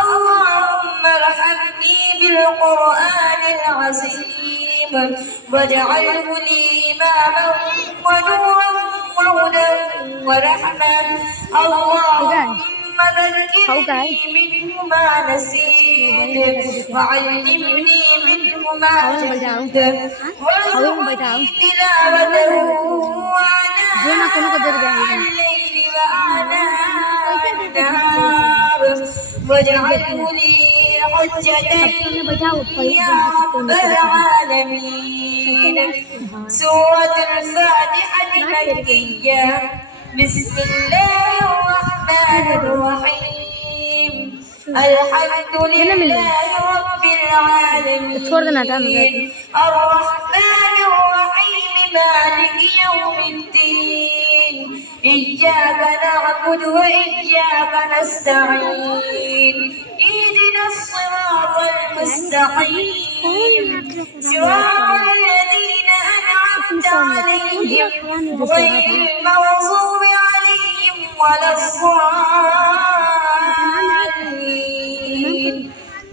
اللهم ارحمني بالقرآن العظيم واجعله لي إماما ونورا وهدى ورحمة. اللهم ذكرني منه ما نسيت وعلمني منه ما جهلت وارزقني تلاوته آناء الليل وآناء النهار واجعله لي حجة يا رب العالمين. سورة الفاتحة مكية. بسم الله الرحمن الرحيم. الحمد لله رب العالمين الرحمن الرحيم مالك يوم الدين. إياك نعبد وإياك نستعين. الصراط المستقيم صراط الذين أنعمت عليهم غير المغضوب عليهم ولا الضالين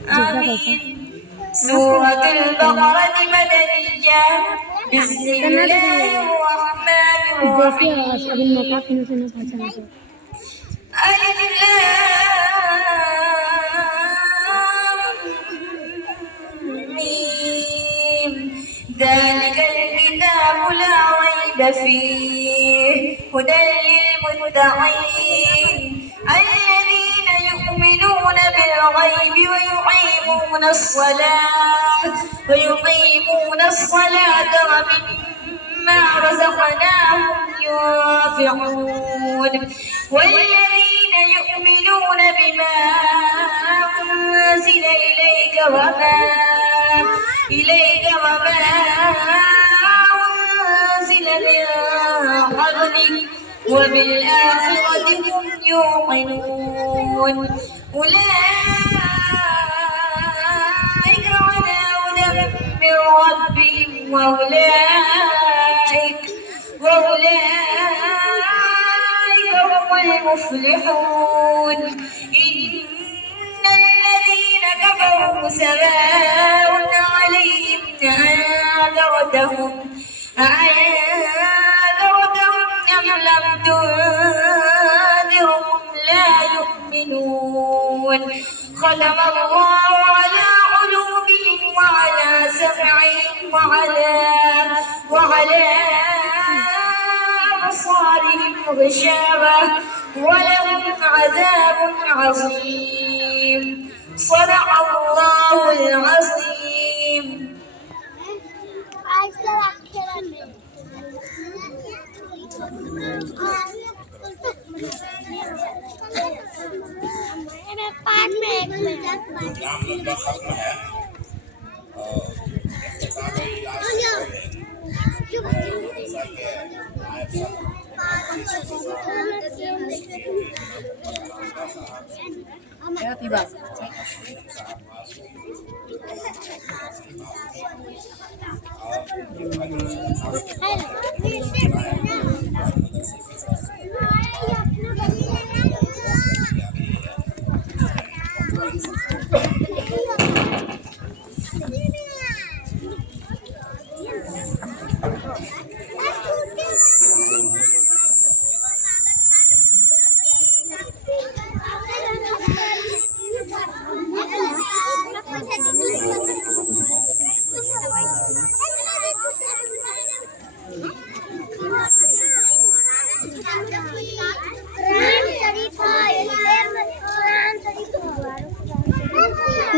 آمين. سورة البقرة مدنية. بسم الله الرحمن الرحيم. ألف لام ميم. ذلك الكتاب لا ريب فيه هدى للمتقين الذين يؤمنون بالغيب ويقيمون الصلاة ومما رزقناهم ينفقون والذين يؤمنون بما أنزل إليك وما أنزل من قبلك وبالآخرة هم يوقنون أولئك على هدى من ربهم وأولئك هم المفلحون. إن الذين كفروا سواء عليهم أنذرتهم أم لم تنذرهم لا يؤمنون. ختم الله على قلوبهم وعلى سمعهم وعلى أبصارهم غشاوة ولهم عذاب عظيم. صدق الله العظيم. प्रोग्राम लंबा खत्म है और इख्तितामी आज से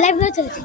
लाइव में चलती